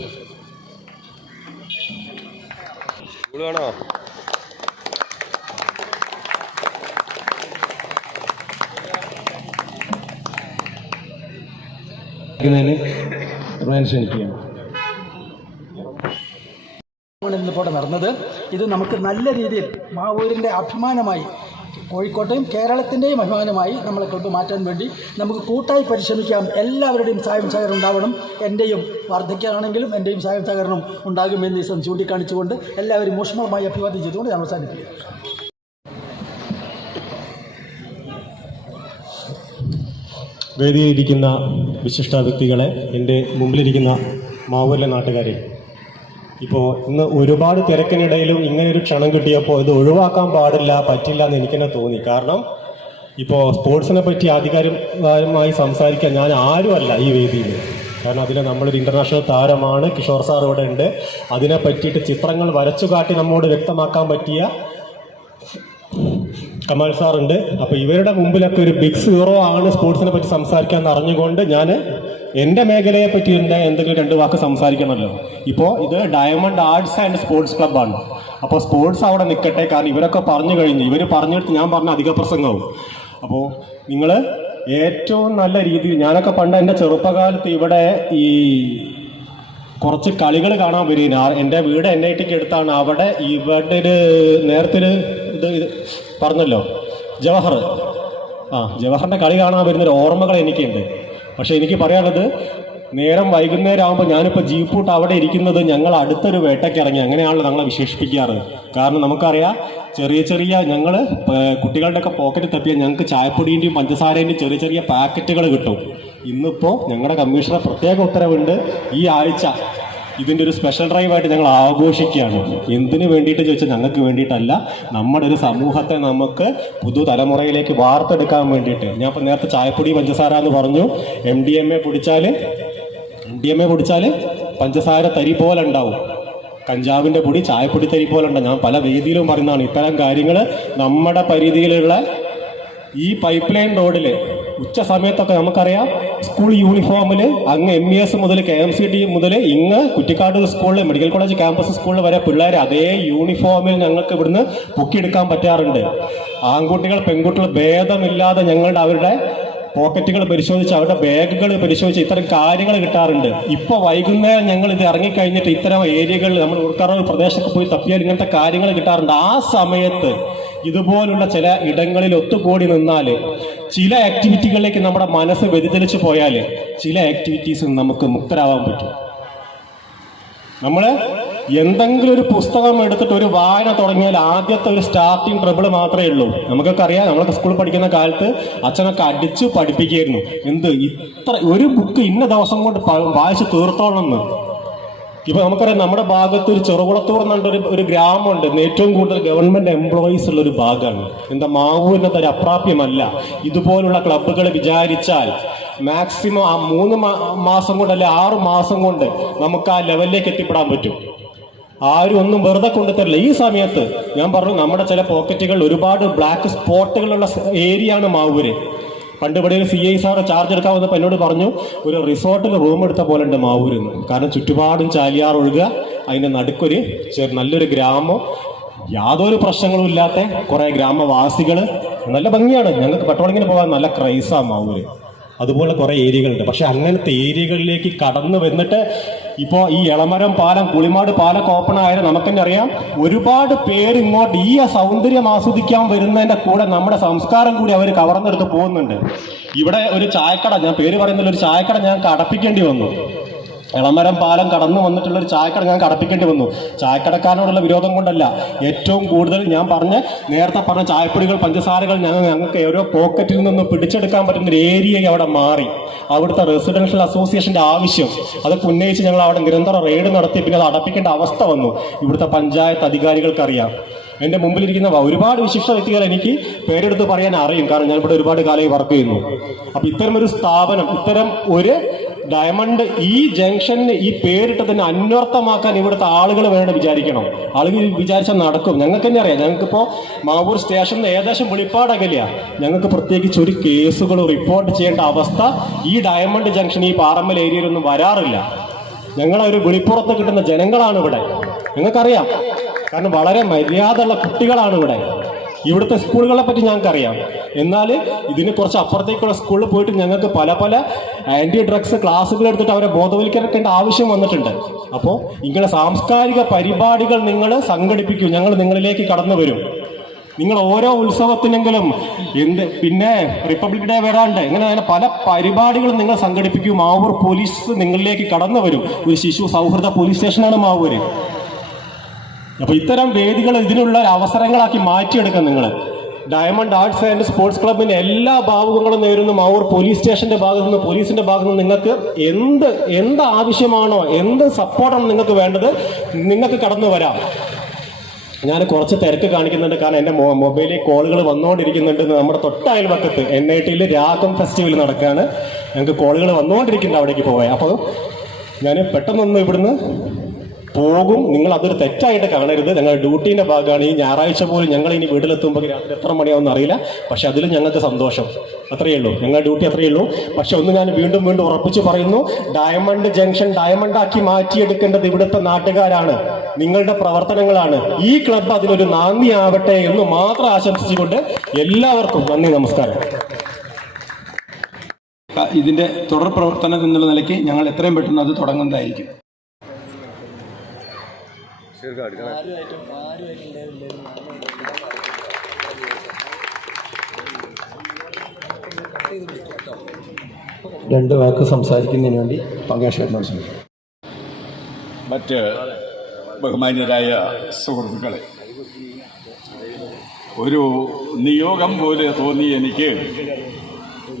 ക്ഷണിക്കുകയാണ്. ഇന്നിപ്പോൾ നടന്നത് ഇത് നമുക്ക് നല്ല രീതിയിൽ മാവൂരിൻ്റെ അഭിമാനമായി, കോഴിക്കോട്ടെയും കേരളത്തിൻ്റെയും അഭിമാനമായി നമ്മളെ ക്ലബ്ബ് മാറ്റാൻ വേണ്ടി നമുക്ക് കൂട്ടായി പരിശ്രമിക്കാം. എല്ലാവരുടെയും സഹായം സഹകരണം ഉണ്ടാവണം. എൻ്റെയും വാർദ്ധക്യമാണെങ്കിലും എൻ്റെയും സഹായം സഹകരണം ഉണ്ടാകുമെന്ന് ഈ ചൂണ്ടിക്കാണിച്ചുകൊണ്ട് എല്ലാവരും ഊഷ്മളമായി അഭിവാദ്യം ചെയ്തുകൊണ്ട് ഞാൻ അവസാനിപ്പിക്കും. വേദിയിലിരിക്കുന്ന വിശിഷ്ട വ്യക്തികളെ, എൻ്റെ മുമ്പിലിരിക്കുന്ന മാവൂരിലെ നാട്ടുകാരെ, ഇപ്പോൾ ഇന്ന് ഒരുപാട് തിരക്കിനിടയിലും ഇങ്ങനെയൊരു ക്ഷണം കിട്ടിയപ്പോൾ ഇത് ഒഴിവാക്കാൻ പറ്റില്ല എന്ന് എനിക്ക് തന്നെ തോന്നി. കാരണം ഇപ്പോൾ സ്പോർട്സിനെ പറ്റി ആധികാരികമായി സംസാരിക്കാൻ ഞാൻ ആരുമല്ല ഈ വേദിയിൽ. കാരണം അതിൽ നമ്മളൊരു ഇൻ്റർനാഷണൽ താരമാണ്, കിഷോർ സാർ ഇവിടെ ഉണ്ട്. അതിനെ പറ്റിയിട്ട് ചിത്രങ്ങൾ വരച്ചു കാട്ടി നമ്മോട് വ്യക്തമാക്കാൻ പറ്റിയ കമാൽ സാറുണ്ട്. അപ്പോൾ ഇവരുടെ മുമ്പിലൊക്കെ ഒരു ബിഗ് സീറോ ആണ് സ്പോർട്സിനെ പറ്റി സംസാരിക്കാൻ അറിഞ്ഞുകൊണ്ട് ഞാൻ എൻ്റെ മേഖലയെ പറ്റി എന്തെങ്കിലും 2 വാക്ക് സംസാരിക്കണമല്ലോ. ഇപ്പോൾ ഇത് ഡയമണ്ട് ആർട്സ് ആൻഡ് സ്പോർട്സ് ക്ലബ്ബാണ്. അപ്പോൾ സ്പോർട്സ് അവിടെ നിൽക്കട്ടെ. കാരണം ഇവരൊക്കെ പറഞ്ഞു കഴിഞ്ഞു, ഇവർ പറഞ്ഞിട്ട് ഞാൻ പറഞ്ഞ അധിക പ്രസംഗവും. അപ്പോൾ നിങ്ങൾ ഏറ്റവും നല്ല രീതിയിൽ, ഞാനൊക്കെ പണ്ട് എൻ്റെ ചെറുപ്പകാലത്ത് ഇവിടെ ഈ കുറച്ച് കളികൾ കാണാൻ വരിക. എൻ്റെ വീട് NIT അടുത്താണ്. അവിടെ ഇവിടെ ഒരു നേരത്തെ ഇത് പറഞ്ഞല്ലോ ജവഹറിൻ്റെ കളി കാണാൻ വരുന്നൊരു ഓർമ്മകൾ എനിക്കുണ്ട്. പക്ഷേ എനിക്ക് പറയാനുള്ളത് നേരം വൈകുന്നേരം ആകുമ്പോൾ ഞാനിപ്പോൾ ജീപ്പൂട്ട് അവിടെ ഇരിക്കുന്നത് ഞങ്ങൾ അടുത്തൊരു വേട്ടയ്ക്ക് ഇറങ്ങി, അങ്ങനെയാണല്ലോ ഞങ്ങളെ വിശേഷിപ്പിക്കാറ്. കാരണം നമുക്കറിയാം ചെറിയ ഞങ്ങൾ കുട്ടികളുടെയൊക്കെ പോക്കറ്റ് തപ്പിയാൽ ഞങ്ങൾക്ക് ചായപ്പൊടിൻ്റെയും പഞ്ചസാരേൻ്റെയും ചെറിയ പാക്കറ്റുകൾ കിട്ടും. ഇന്നിപ്പോൾ ഞങ്ങളുടെ കമ്മീഷണർ പ്രത്യേക ഉത്തരവുണ്ട്, ഈ ആഴ്ച ഇതിൻ്റെ ഒരു സ്പെഷ്യൽ ഡ്രൈവായിട്ട് ഞങ്ങൾ ആഘോഷിക്കുകയാണ്. എന്തിനു വേണ്ടിയിട്ട് ചോദിച്ചാൽ ഞങ്ങൾക്ക് വേണ്ടിയിട്ടല്ല, നമ്മുടെ ഒരു സമൂഹത്തെ നമുക്ക് പുതുതലമുറയിലേക്ക് വാർത്തെടുക്കാൻ വേണ്ടിയിട്ട്. ഞാൻ ഇപ്പോൾ നേരത്തെ ചായപ്പൊടി പഞ്ചസാര എന്ന് പറഞ്ഞു. MDMA പൊടിച്ചാൽ പഞ്ചസാര തരി പോലെ ഉണ്ടാവും, കഞ്ചാവിൻ്റെ പൊടി ചായപ്പൊടി തരി പോലെ ഉണ്ടാവും. ഞാൻ പല വേദിയിലും പറയുന്നതാണ്. ഇത്തരം കാര്യങ്ങൾ നമ്മുടെ പരിധിയിലുള്ള ഈ പൈപ്പ് ലൈൻ റോഡിൽ ഉച്ച സമയത്തൊക്കെ നമുക്കറിയാം, സ്കൂൾ യൂണിഫോമിൽ അങ്ങ് MES മുതൽ KMCD മുതൽ ഇങ്ങ് കുറ്റിക്കാട് സ്കൂളിൽ മെഡിക്കൽ കോളേജ് ക്യാമ്പസ് സ്കൂളിൽ വരെ പിള്ളേർ അതേ യൂണിഫോമിൽ ഞങ്ങൾക്ക് ഇവിടുന്ന് പൊക്കിയെടുക്കാൻ പറ്റാറുണ്ട്. ആൺകുട്ടികൾ പെൺകുട്ടികൾ ഭേദമില്ലാതെ ഞങ്ങളുടെ അവരുടെ പോക്കറ്റുകൾ പരിശോധിച്ച് അവരുടെ ബാഗുകൾ പരിശോധിച്ച് ഇത്തരം കാര്യങ്ങൾ കിട്ടാറുണ്ട്. ഇപ്പോൾ വൈകുന്നേരം ഞങ്ങൾ ഇത് ഇറങ്ങിക്കഴിഞ്ഞിട്ട് ഇത്തരം ഏരിയകളിൽ നമ്മൾ ഉൾക്കാറ പ്രദേശത്തൊക്കെ പോയി തപ്പിയാൽ ഇങ്ങനത്തെ കാര്യങ്ങൾ കിട്ടാറുണ്ട്. ആ സമയത്ത് ഇതുപോലുള്ള ചില ഇടങ്ങളിൽ ഒത്തുകൂടി നിന്നാൽ, ചില ആക്ടിവിറ്റികളിലേക്ക് നമ്മുടെ മനസ്സ് വ്യതിചലിച്ചു പോയാൽ ചില ആക്ടിവിറ്റീസിൽ നമുക്ക് മുക്തരാവാൻ പറ്റും. നമ്മൾ എന്തെങ്കിലും ഒരു പുസ്തകം എടുത്തിട്ട് ഒരു വായന തുടങ്ങിയാൽ ആദ്യത്തെ ഒരു സ്റ്റാർട്ടിങ് ട്രബിൾ മാത്രമേ ഉള്ളൂ. നമുക്കൊക്കെ അറിയാം, നമ്മളൊക്കെ സ്കൂളിൽ പഠിക്കുന്ന കാലത്ത് അച്ഛനൊക്കെ അടിച്ചു പഠിപ്പിക്കുകയായിരുന്നു. ഇത്ര ഒരു ബുക്ക് ഇന്ന ദിവസം കൊണ്ട് വായിച്ച് തീർത്തോളെന്ന്. ഇപ്പൊ നമുക്കറിയാം, നമ്മുടെ ഭാഗത്ത് ഒരു ചെറുകുളത്തൂർ എന്നുണ്ട് ഒരു ഗ്രാമമുണ്ട്, ഏറ്റവും കൂടുതൽ ഗവൺമെന്റ് എംപ്ലോയീസ് ഉള്ള ഒരു ഭാഗമാണ്. മാവൂരിനത് ഒരു അപ്രാപ്യമല്ല. ഇതുപോലുള്ള ക്ലബ്ബുകൾ വിചാരിച്ചാൽ മാക്സിമം ആ 3 മാസം കൊണ്ട് അല്ലെ 6 മാസം കൊണ്ട് നമുക്ക് ആ ലെവലിലേക്ക് എത്തിപ്പെടാൻ പറ്റും. ആരും ഒന്നും വെറുതെ കൊണ്ടുതരില്ല. ഈ സമയത്ത് ഞാൻ പറഞ്ഞു, നമ്മുടെ ചില പോക്കറ്റുകൾ ഒരുപാട് ബ്ലാക്ക് സ്പോട്ടുകളുള്ള ഏരിയയാണ് മാവൂര്. പണ്ട് ഇവിടെ ഒരു CI സാർ ചാർജ് എടുക്കാൻ വന്നപ്പോൾ എന്നോട് പറഞ്ഞു, ഒരു റിസോർട്ടിൽ റൂം എടുത്ത പോലെ ഉണ്ട് മാവൂരിന്ന്. കാരണം ചുറ്റുപാടും ചാലിയാർ ഒഴുകുക, അതിൻ്റെ നടുക്കൊരു നല്ലൊരു ഗ്രാമം, യാതൊരു പ്രശ്നങ്ങളും ഇല്ലാത്ത കുറേ ഗ്രാമവാസികൾ, നല്ല ഭംഗിയാണ്. ഞങ്ങൾക്ക് പെട്രോളിങ്ങിന് പോകാൻ നല്ല ക്രൈസാണ് മാവൂര്. അതുപോലെ കുറേ ഏരിയകളുണ്ട്. പക്ഷെ അങ്ങനത്തെ ഏരിയകളിലേക്ക് കടന്നു വന്നിട്ട് ഇപ്പോൾ ഈ എളമരം പാലം, പുളിമാട് പാലം ഓപ്പൺ ആയാലും നമുക്ക് തന്നെ അറിയാം, ഒരുപാട് പേര് ഇങ്ങോട്ട് ഈ സൗന്ദര്യം ആസ്വദിക്കാൻ വരുന്നതിൻ്റെ കൂടെ നമ്മുടെ സംസ്കാരം കൂടി അവർ കവർന്നെടുത്ത് പോകുന്നുണ്ട്. ഇവിടെ ഒരു ചായക്കട, ഞാൻ പേര് പറയുന്നില്ല, ഒരു ചായക്കട ഞങ്ങൾക്ക് അടപ്പിക്കേണ്ടി വന്നു. എളമരം പാലം കടന്നു വന്നിട്ടുള്ള ഒരു ചായക്കട ഞങ്ങൾക്ക് അടപ്പിക്കേണ്ടി വന്നു. ചായക്കടക്കാരോടുള്ള വിരോധം കൊണ്ടല്ല, ഏറ്റവും കൂടുതൽ ഞാൻ നേരത്തെ പറഞ്ഞ ചായപ്പൊടികൾ പഞ്ചസാരകൾ ഞങ്ങൾക്ക് ഓരോ പോക്കറ്റിൽ നിന്ന് പിടിച്ചെടുക്കാൻ പറ്റുന്ന ഒരു ഏരിയ അവിടെ മാറി. അവിടുത്തെ റെസിഡൻഷ്യൽ അസോസിയേഷൻ്റെ ആവശ്യം അതൊക്കെ ഉന്നയിച്ച് ഞങ്ങൾ അവിടെ നിരന്തര റെയ്ഡ് നടത്തി. പിന്നെ അത് അടപ്പിക്കേണ്ട അവസ്ഥ വന്നു. ഇവിടുത്തെ പഞ്ചായത്ത് അധികാരികൾക്കറിയാം. എൻ്റെ മുമ്പിലിരിക്കുന്ന ഒരുപാട് വിശിഷ്ട വ്യക്തികൾ എനിക്ക് പേരെടുത്ത് പറയാൻ അറിയും, കാരണം ഞാൻ ഇവിടെ ഒരുപാട് കാലമായി വർക്ക് ചെയ്യുന്നു. അപ്പം ഇത്തരം ഒരു സ്ഥാപനം, ഇത്തരം ഒരു ഡയമണ്ട് ഈ ജംഗ്ഷന് ഈ പേരിട്ടതിനെ അന്വർത്ഥമാക്കാൻ ഇവിടുത്തെ ആളുകൾ വേണം വിചാരിക്കണം. ആളുകൾ വിചാരിച്ചാൽ നടക്കും. ഞങ്ങൾക്ക് തന്നെ അറിയാം, ഞങ്ങൾക്കിപ്പോൾ മാവൂർ സ്റ്റേഷനിൽ ഏകദേശം വെളിപ്പാടകല്ല. ഞങ്ങൾക്ക് പ്രത്യേകിച്ച് ഒരു കേസുകൾ റിപ്പോർട്ട് ചെയ്യേണ്ട അവസ്ഥ ഈ ഡയമണ്ട് ജംഗ്ഷൻ ഈ പാറമ്മൽ ഏരിയയിലൊന്നും വരാറില്ല. ഞങ്ങളൊരു വെളിപ്പുറത്ത് കിട്ടുന്ന ജനങ്ങളാണ് ഇവിടെ, ഞങ്ങൾക്കറിയാം. കാരണം വളരെ മര്യാദയുള്ള കുട്ടികളാണ് ഇവിടെ. ഇവിടുത്തെ സ്കൂളുകളെ പറ്റി ഞങ്ങൾക്കറിയാം. എന്നാൽ ഇതിന് കുറച്ച് അപ്പുറത്തേക്കുള്ള സ്കൂളിൽ പോയിട്ട് ഞങ്ങൾക്ക് പല ആൻറ്റി ഡ്രഗ്സ് ക്ലാസ്സുകൾ എടുത്തിട്ട് അവരെ ബോധവൽക്കരിക്കേണ്ട ആവശ്യം വന്നിട്ടുണ്ട്. അപ്പോൾ ഇങ്ങനെ സാംസ്കാരിക പരിപാടികൾ നിങ്ങൾ സംഘടിപ്പിക്കൂ, ഞങ്ങൾ നിങ്ങളിലേക്ക് കടന്നു വരും. നിങ്ങൾ ഓരോ ഉത്സവത്തിനെങ്കിലും പിന്നെ റിപ്പബ്ലിക് ഡേ വരാണ്ട് ഇങ്ങനെ പല പരിപാടികളും നിങ്ങൾ സംഘടിപ്പിക്കൂ. മാവൂർ പോലീസ് നിങ്ങളിലേക്ക് കടന്നു വരും. ഒരു ശിശു സൗഹൃദ പോലീസ് സ്റ്റേഷനാണ് മാവൂര്. അപ്പോൾ ഇത്തരം വേദികൾ ഇതിനുള്ള അവസരങ്ങളാക്കി മാറ്റിയെടുക്കാം. നിങ്ങൾ ഡയമണ്ട് ആർട്സ് ആൻഡ് സ്പോർട്സ് ക്ലബിന്റെ എല്ലാ ഭാവുകങ്ങളും നേരുന്നു. മാവൂർ പോലീസ് സ്റ്റേഷന്റെ ഭാഗത്തു നിന്ന്, പോലീസിന്റെ ഭാഗത്തു നിന്ന് നിങ്ങൾക്ക് എന്ത് ആവശ്യമാണോ, എന്ത് സപ്പോർട്ടാണ് നിങ്ങൾക്ക് വേണ്ടത്, നിങ്ങൾക്ക് കടന്നു വരാം. ഞാൻ കുറച്ച് തിരക്ക് കാണിക്കുന്നുണ്ട്, കാരണം എൻ്റെ മൊബൈലിൽ കോളുകൾ വന്നുകൊണ്ടിരിക്കുന്നുണ്ട്. നമ്മുടെ തൊട്ടയൽവക്കത്ത് NITയിൽ രാഗം ഫെസ്റ്റിവൽ നടക്കുകയാണ്. ഞങ്ങൾക്ക് കോളുകൾ വന്നുകൊണ്ടിരിക്കുന്നുണ്ട് അവിടേക്ക് പോകാൻ. അപ്പോൾ ഞാൻ പെട്ടെന്നൊന്ന് ഇവിടുന്ന് പോകും. നിങ്ങൾ അതൊരു തെറ്റായിട്ട് കാണരുത്. ഞങ്ങളുടെ ഡ്യൂട്ടീൻ്റെ ഭാഗമാണ്. ഈ ഞായറാഴ്ച പോലും ഞങ്ങൾ ഇനി വീട്ടിലെത്തുമ്പോൾ രാത്രി എത്ര മണിയാവുമെന്ന് അറിയില്ല. പക്ഷെ അതിൽ ഞങ്ങൾക്ക് സന്തോഷം. അത്രയേ ഉള്ളൂ, ഞങ്ങളുടെ ഡ്യൂട്ടി അത്രയേ ഉള്ളൂ. പക്ഷെ ഒന്ന് ഞാൻ വീണ്ടും ഉറപ്പിച്ച് പറയുന്നു, ഡയമണ്ട് ജംഗ്ഷൻ ഡയമണ്ടാക്കി മാറ്റിയെടുക്കേണ്ടത് ഇവിടുത്തെ നാട്ടുകാരാണ്, നിങ്ങളുടെ പ്രവർത്തനങ്ങളാണ്. ഈ ക്ലബ്ബ് അതിനൊരു നാന്ദി ആവട്ടെ എന്ന് മാത്രം ആശംസിച്ചുകൊണ്ട് എല്ലാവർക്കും നന്ദി, നമസ്കാരം. ഇതിൻ്റെ തുടർ പ്രവർത്തനം എന്നുള്ള നിലയ്ക്ക് ഞങ്ങൾ എത്രയും പെട്ടെന്ന് അത് തുടങ്ങുന്നതായിരിക്കും. ആരുമായിട്ടും രണ്ട് വാക്ക് സംസാരിക്കുന്നതിന് വേണ്ടി പങ്കേഷ് മറ്റ് ബഹുമാന്യരായ സുഹൃത്തുക്കളെ, ഒരു നിയോഗം പോലെ തോന്നി എനിക്ക്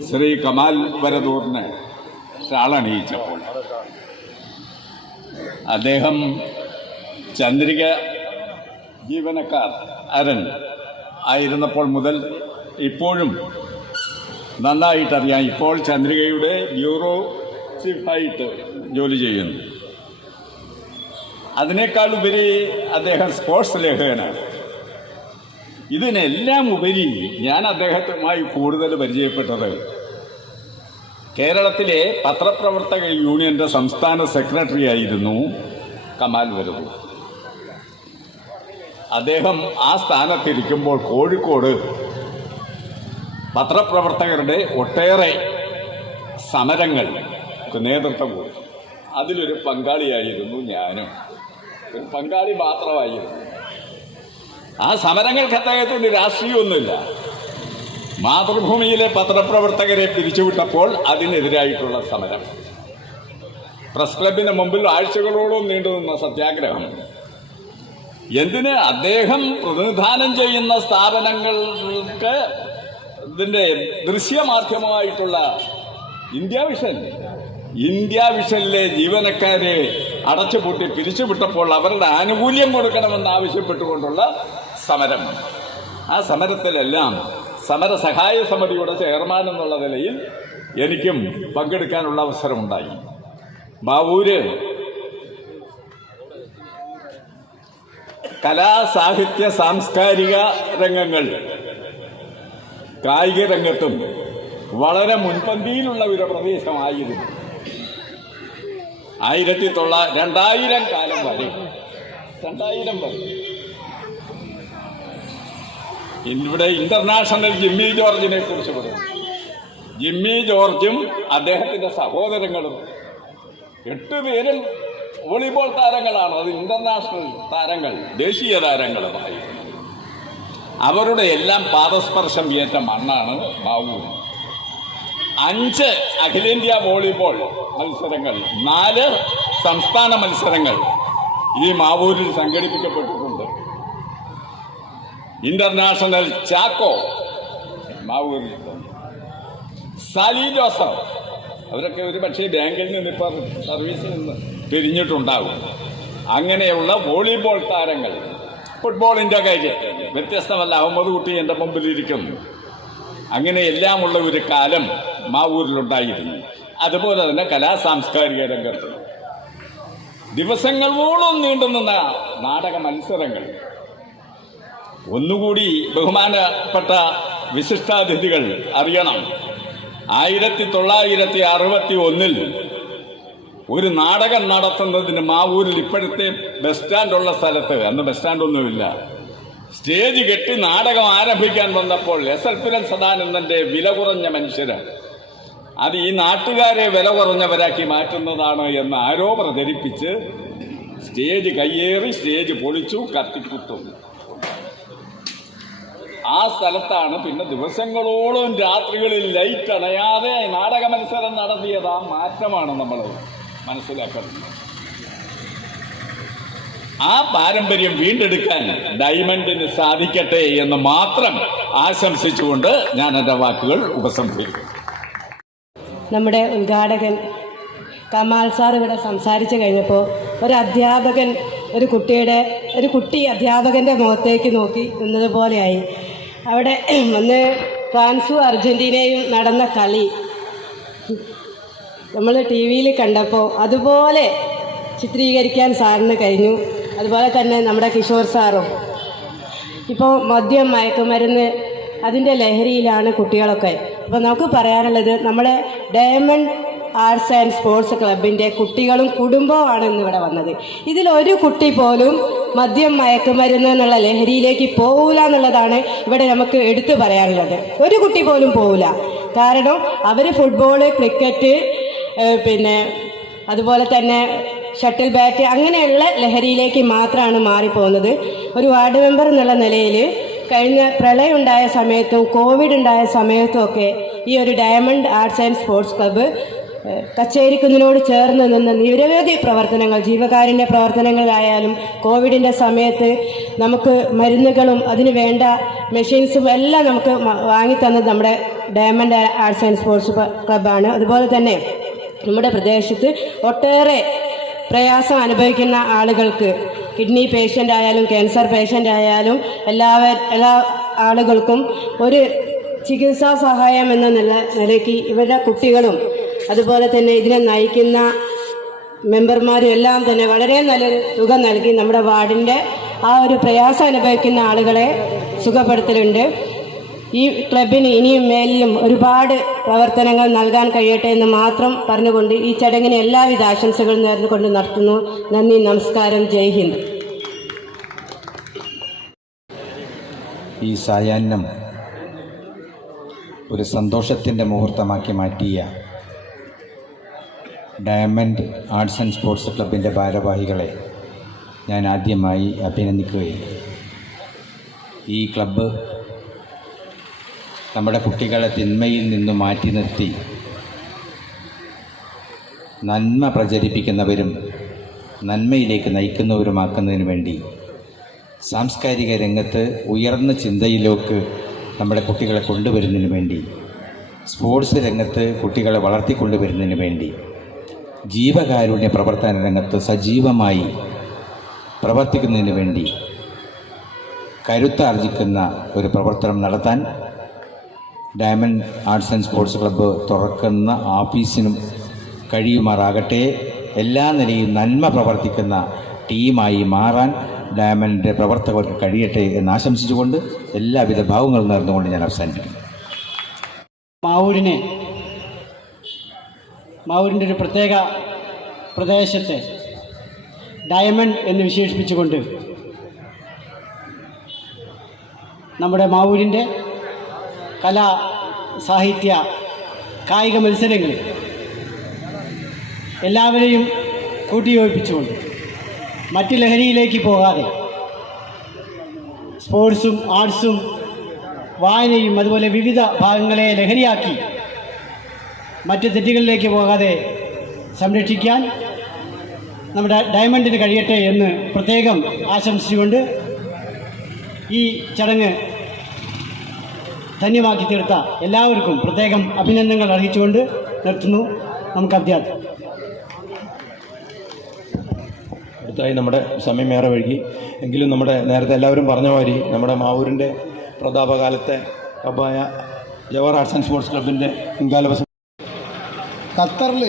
ശ്രീ കമാൽ വരദൂറിന് ഷാളണിയിച്ചപ്പോൾ. അദ്ദേഹം ചന്ദ്രിക ജീവനക്കാരൻ ആയിരുന്നപ്പോൾ മുതൽ ഇപ്പോഴും നന്നായിട്ടറിയാം. ഇപ്പോൾ ചന്ദ്രികയുടെ ബ്യൂറോ ചീഫായിട്ട് ജോലി ചെയ്യുന്നു. അതിനേക്കാൾ ഉപരി അദ്ദേഹം സ്പോർട്സ് ലേഖകനാണ്. ഇതിനെല്ലാം ഉപരി ഞാൻ അദ്ദേഹവുമായി കൂടുതൽ പരിചയപ്പെട്ടത് കേരളത്തിലെ പത്രപ്രവർത്തക യൂണിയന്റെ സംസ്ഥാന സെക്രട്ടറി ആയിരുന്നു കമാൽ വരദൂർ. അദ്ദേഹം ആ സ്ഥാനത്തിരിക്കുമ്പോൾ കോഴിക്കോട് പത്രപ്രവർത്തകരുടെ ഒട്ടേറെ സമരങ്ങൾക്ക് നേതൃത്വം കൊടുത്തു. അതിലൊരു പങ്കാളിയായിരുന്നു ഞാനും. ഒരു പങ്കാളി മാത്രമായിരുന്നു. ആ സമരങ്ങൾക്ക് അദ്ദേഹത്തിന് രാഷ്ട്രീയമൊന്നുമില്ല. മാതൃഭൂമിയിലെ പത്രപ്രവർത്തകരെ പിരിച്ചുവിട്ടപ്പോൾ അതിനെതിരായിട്ടുള്ള സമരം, പ്രസ് ക്ലബിന് മുമ്പിൽ ആഴ്ചകളോളം നീണ്ടുനിന്ന സത്യാഗ്രഹം, എന്തിന് അദ്ദേഹം പ്രതിനിധാനം ചെയ്യുന്ന സ്ഥാപനങ്ങൾക്ക് ഇതിൻ്റെ ദൃശ്യമാധ്യമമായിട്ടുള്ള ഇന്ത്യ വിഷനിലെ ജീവനക്കാരെ അടച്ചുപൂട്ടി പിരിച്ചുവിട്ടപ്പോൾ അവരുടെ ആനുകൂല്യം കൊടുക്കണമെന്ന് ആവശ്യപ്പെട്ടുകൊണ്ടുള്ള സമരം. ആ സമരത്തിലെല്ലാം സമരസഹായ സമിതിയുടെ ചെയർമാൻ എന്നുള്ള നിലയിൽ എനിക്കും പങ്കെടുക്കാനുള്ള അവസരമുണ്ടായി. ബാവൂര് കലാ സാഹിത്യ സാംസ്കാരിക രംഗങ്ങൾ, കായിക രംഗത്തും വളരെ മുൻപന്തിയിലുള്ള ഒരു പ്രദേശമായിരുന്നു. 2000 കാലം വരെ 2000 വരെ ഇവിടെ ഇന്റർനാഷണൽ ജിമ്മി ജോർജിനെ കുറിച്ച് പറയും. ജിമ്മി ജോർജും അദ്ദേഹത്തിന്റെ സഹോദരങ്ങളും 8 പേരും വോളിബോൾ താരങ്ങളാണ്. അത് ഇന്റർനാഷണൽ താരങ്ങൾ, ദേശീയ താരങ്ങളുമായിരുന്നു. അവരുടെ എല്ലാം പാദസ്പർശം ഏറ്റ മണ്ണാണ് മാവൂർ. 5 അഖിലേന്ത്യാ വോളിബോൾ മത്സരങ്ങൾ, 4 സംസ്ഥാന മത്സരങ്ങൾ ഈ മാവൂരിൽ സംഘടിപ്പിക്കപ്പെട്ടിട്ടുണ്ട്. ഇന്റർനാഷണൽ ചാക്കോ മാവൂരിൽ, സാലി ജോസഫ്, അവരൊക്കെ ഒരു പക്ഷേ ബാങ്കിൽ നിന്ന് ഇപ്പോൾ സർവീസിൽ നിന്ന് പിരിഞ്ഞിട്ടുണ്ടാകും. അങ്ങനെയുള്ള വോളിബോൾ താരങ്ങൾ, ഫുട്ബോളിൻ്റെ കാര്യം വ്യത്യസ്തമല്ല. അഹമ്മദ് കുട്ടി എൻ്റെ മുമ്പിലിരിക്കുന്നു. അങ്ങനെയെല്ലാമുള്ള ഒരു കാലം മാവൂരിലുണ്ടായിരുന്നു. അതുപോലെ തന്നെ കലാ സാംസ്കാരിക രംഗത്ത് ദിവസങ്ങളോളം നീണ്ടുനിന്ന നാടക മത്സരങ്ങൾ. ഒന്നുകൂടി ബഹുമാനപ്പെട്ട വിശിഷ്ടാതിഥികൾ അറിയണം, 1961 ഒരു നാടകം നടത്തുന്നതിന് മാവൂരിൽ ഇപ്പോഴത്തെ ബസ് സ്റ്റാൻഡുള്ള സ്ഥലത്ത്, അന്ന് ബസ് സ്റ്റാൻഡൊന്നുമില്ല, സ്റ്റേജ് കെട്ടി നാടകം ആരംഭിക്കാൻ വന്നപ്പോൾ എസ്.എൽ. സദാനന്ദന്റെ വില കുറഞ്ഞ മനുഷ്യര് അത് ഈ നാട്ടുകാരെ വില കുറഞ്ഞവരാക്കി മാറ്റുന്നതാണ് എന്ന് ആരോ പ്രചരിപ്പിച്ച് സ്റ്റേജ് കയ്യേറി, സ്റ്റേജ് പൊളിച്ചു, കത്തിക്കുത്തും. ആ സ്ഥലത്താണ് പിന്നെ ദിവസങ്ങളോളം രാത്രികളിൽ ലൈറ്റ് അണയാതെ നാടക മത്സരം നടത്തിയത്. ആ മാറ്റമാണ് നമ്മൾ മനസ്സിലാക്കുന്നത്. ആ പാരമ്പര്യം വീണ്ടെടുക്കാൻ ഡയമണ്ടിന് സാധിക്കട്ടെ എന്ന് മാത്രം ആശംസിച്ചുകൊണ്ട് ഞാൻ എൻ്റെ വാക്കുകൾ ഉപസംഹരിക്കും. നമ്മുടെ ഉദ്ഘാടകൻ കമാൽ സാർ ഇവിടെ സംസാരിച്ചു കഴിഞ്ഞപ്പോൾ ഒരു കുട്ടി അധ്യാപകൻ്റെ മുഖത്തേക്ക് നോക്കി നിന്നതുപോലെയായി. അവിടെ അന്ന് ഫ്രാൻസും അർജൻറ്റീനയും നടന്ന കളി നമ്മൾ ടി വിയിൽ കണ്ടപ്പോൾ അതുപോലെ ചിത്രീകരിക്കാൻ സാറിന് കഴിഞ്ഞു. അതുപോലെ തന്നെ നമ്മുടെ കിഷോർ സാറും. ഇപ്പോൾ മദ്യം, മയക്കുമരുന്ന്, അതിൻ്റെ ലഹരിയിലാണ് കുട്ടികളൊക്കെ. അപ്പോൾ നമുക്ക് പറയാനുള്ളത്, നമ്മുടെ ഡയമണ്ട് ആർട്സ് ആൻഡ് സ്പോർട്സ് ക്ലബിൻ്റെ കുട്ടികളും കുടുംബവുമാണ് ഇന്നിവിടെ വന്നത്. ഇതിലൊരു കുട്ടി പോലും മദ്യം, മയക്കുമരുന്ന് എന്നുള്ള ലഹരിയിലേക്ക് പോവില്ല എന്നുള്ളതാണ് ഇവിടെ നമുക്ക് എടുത്തു പറയാനുള്ളത്. ഒരു കുട്ടി പോലും പോവില്ല. കാരണം അവർ ഫുട്ബോൾ, ക്രിക്കറ്റ്, പിന്നെ അതുപോലെ തന്നെ ഷട്ടിൽ ബാറ്റ്, അങ്ങനെയുള്ള ലഹരിയിലേക്ക് മാത്രമാണ് മാറിപ്പോകുന്നത്. ഒരു വാർഡ് മെമ്പർ എന്നുള്ള നിലയിൽ കഴിഞ്ഞ പ്രളയം ഉണ്ടായ സമയത്തും കോവിഡ് ഉണ്ടായ സമയത്തും ഒക്കെ ഈ ഒരു diamond arts and sports club കച്ചേരിക്കുന്നിനോട് ചേർന്ന് നിന്ന് നിരവധി പ്രവർത്തനങ്ങൾ, ജീവകാരുണ്യ പ്രവർത്തനങ്ങളായാലും കോവിഡിൻ്റെ സമയത്ത് നമുക്ക് മരുന്നുകളും അതിന് വേണ്ട മെഷീൻസും എല്ലാം നമുക്ക് വാങ്ങിത്തന്നത് നമ്മുടെ ഡയമണ്ട് ആർട്സ് ആൻഡ് സ്പോർട്സ് ക്ലബ്ബാണ്. അതുപോലെ തന്നെ നമ്മുടെ പ്രദേശത്ത് ഒട്ടേറെ പ്രയാസം അനുഭവിക്കുന്ന ആളുകൾക്ക്, കിഡ്നി പേഷ്യൻ്റ് ആയാലും ക്യാൻസർ പേഷ്യൻ്റ് ആയാലും എല്ലാ ആളുകൾക്കും ഒരു ചികിത്സാ സഹായം എന്ന നിലയ്ക്ക് ഇവരുടെ കുട്ടികളും അതുപോലെ തന്നെ ഇതിനെ നയിക്കുന്ന മെമ്പർമാരും എല്ലാം തന്നെ വളരെ നല്ലൊരു തുക നൽകി നമ്മുടെ വാർഡിൻ്റെ ആ ഒരു പ്രയാസം അനുഭവിക്കുന്ന ആളുകളെ സുഖപ്പെടുത്തലുണ്ട്. ഈ ക്ലബിന് ഇനിയും മേലിലും ഒരുപാട് പ്രവർത്തനങ്ങൾ നൽകാൻ കഴിയട്ടെ എന്ന് മാത്രം പറഞ്ഞുകൊണ്ട് ഈ ചടങ്ങിന് എല്ലാവിധ ആശംസകളും നേർന്നുകൊണ്ട് നടത്തുന്നു. നന്ദി, നമസ്കാരം, ജയ് ഹിന്ദ്. ഈ സായാഹ്നം ഒരു സന്തോഷത്തിൻ്റെ മുഹൂർത്തമാക്കി മാറ്റിയ ഡയമണ്ട് ആർട്സ് ആൻഡ് സ്പോർട്സ് ക്ലബിൻ്റെ ഭാരവാഹികളെ ഞാൻ ആദ്യമായി അഭിനന്ദിക്കുകയും, ഈ ക്ലബ്ബ് നമ്മുടെ കുട്ടികളെ തിന്മയിൽ നിന്നും മാറ്റി നിർത്തി നന്മ പ്രചരിപ്പിക്കുന്നവരും നന്മയിലേക്ക് നയിക്കുന്നവരുമാക്കുന്നതിന് വേണ്ടി സാംസ്കാരിക രംഗത്ത് ഉയർന്ന ചിന്തയിലേക്ക് നമ്മുടെ കുട്ടികളെ കൊണ്ടുവരുന്നതിന് വേണ്ടി, സ്പോർട്സ് രംഗത്ത് കുട്ടികളെ വളർത്തിക്കൊണ്ടുവരുന്നതിന് വേണ്ടി, ജീവകാരുണ്യ പ്രവർത്തന രംഗത്ത് സജീവമായി പ്രവർത്തിക്കുന്നതിന് വേണ്ടി കരുത്താർജിക്കുന്ന ഒരു പ്രവർത്തനം നടത്താൻ diamond arts and sports club തുറക്കുന്ന ഓഫീസിനും കഴിയുമാറാകട്ടെ. എല്ലാ നിലയും നന്മ പ്രവർത്തിക്കുന്ന ടീമായി മാറാൻ ഡയമണ്ടിൻ്റെ പ്രവർത്തകർക്ക് കഴിയട്ടെ എന്ന് ആശംസിച്ചുകൊണ്ട് എല്ലാവിധ ഭാവങ്ങളും നേർന്നുകൊണ്ട് ഞാൻ അവസാനിപ്പിക്കുന്നു. മാവൂരിൻ്റെ ഒരു പ്രത്യേക പ്രദേശത്തെ ഡയമണ്ട് എന്ന് വിശേഷിപ്പിച്ചുകൊണ്ട് നമ്മുടെ മാവൂരിൻ്റെ കലാ, സാഹിത്യ, കായിക മത്സരങ്ങളിൽ എല്ലാവരെയും കൂട്ടിയോജിപ്പിച്ചുകൊണ്ട് മറ്റ് ലഹരിയിലേക്ക് പോകാതെ സ്പോർട്സും ആർട്സും വായനയും അതുപോലെ വിവിധ ഭാഗങ്ങളെ ലഹരിയാക്കി മറ്റ് തെറ്റുകളിലേക്ക് പോകാതെ സംരക്ഷിക്കാൻ നമ്മുടെ ഡയമണ്ടിന് കഴിയട്ടെ എന്ന് പ്രത്യേകം ആശംസിച്ചുകൊണ്ട് ഈ ചടങ്ങ് ധന്യമാക്കി തീർത്ത എല്ലാവർക്കും പ്രത്യേകം അഭിനന്ദനങ്ങൾ അറിയിച്ചുകൊണ്ട് നിർത്തുന്നു. നമുക്ക് അഭ്യർത്ഥന. അടുത്തായി നമ്മുടെ സമയമേറെ വൈകി എങ്കിലും നമ്മുടെ നേരത്തെ എല്ലാവരും പറഞ്ഞ മാതിരി നമ്മുടെ മാവൂരിൻ്റെ പ്രതാപകാലത്തെ ക്ലബ്ബായ ജവഹർ ആർട്സ് ആൻഡ് സ്പോർട്സ് ക്ലബിൻ്റെ പിൻകാല ഖത്തറിൽ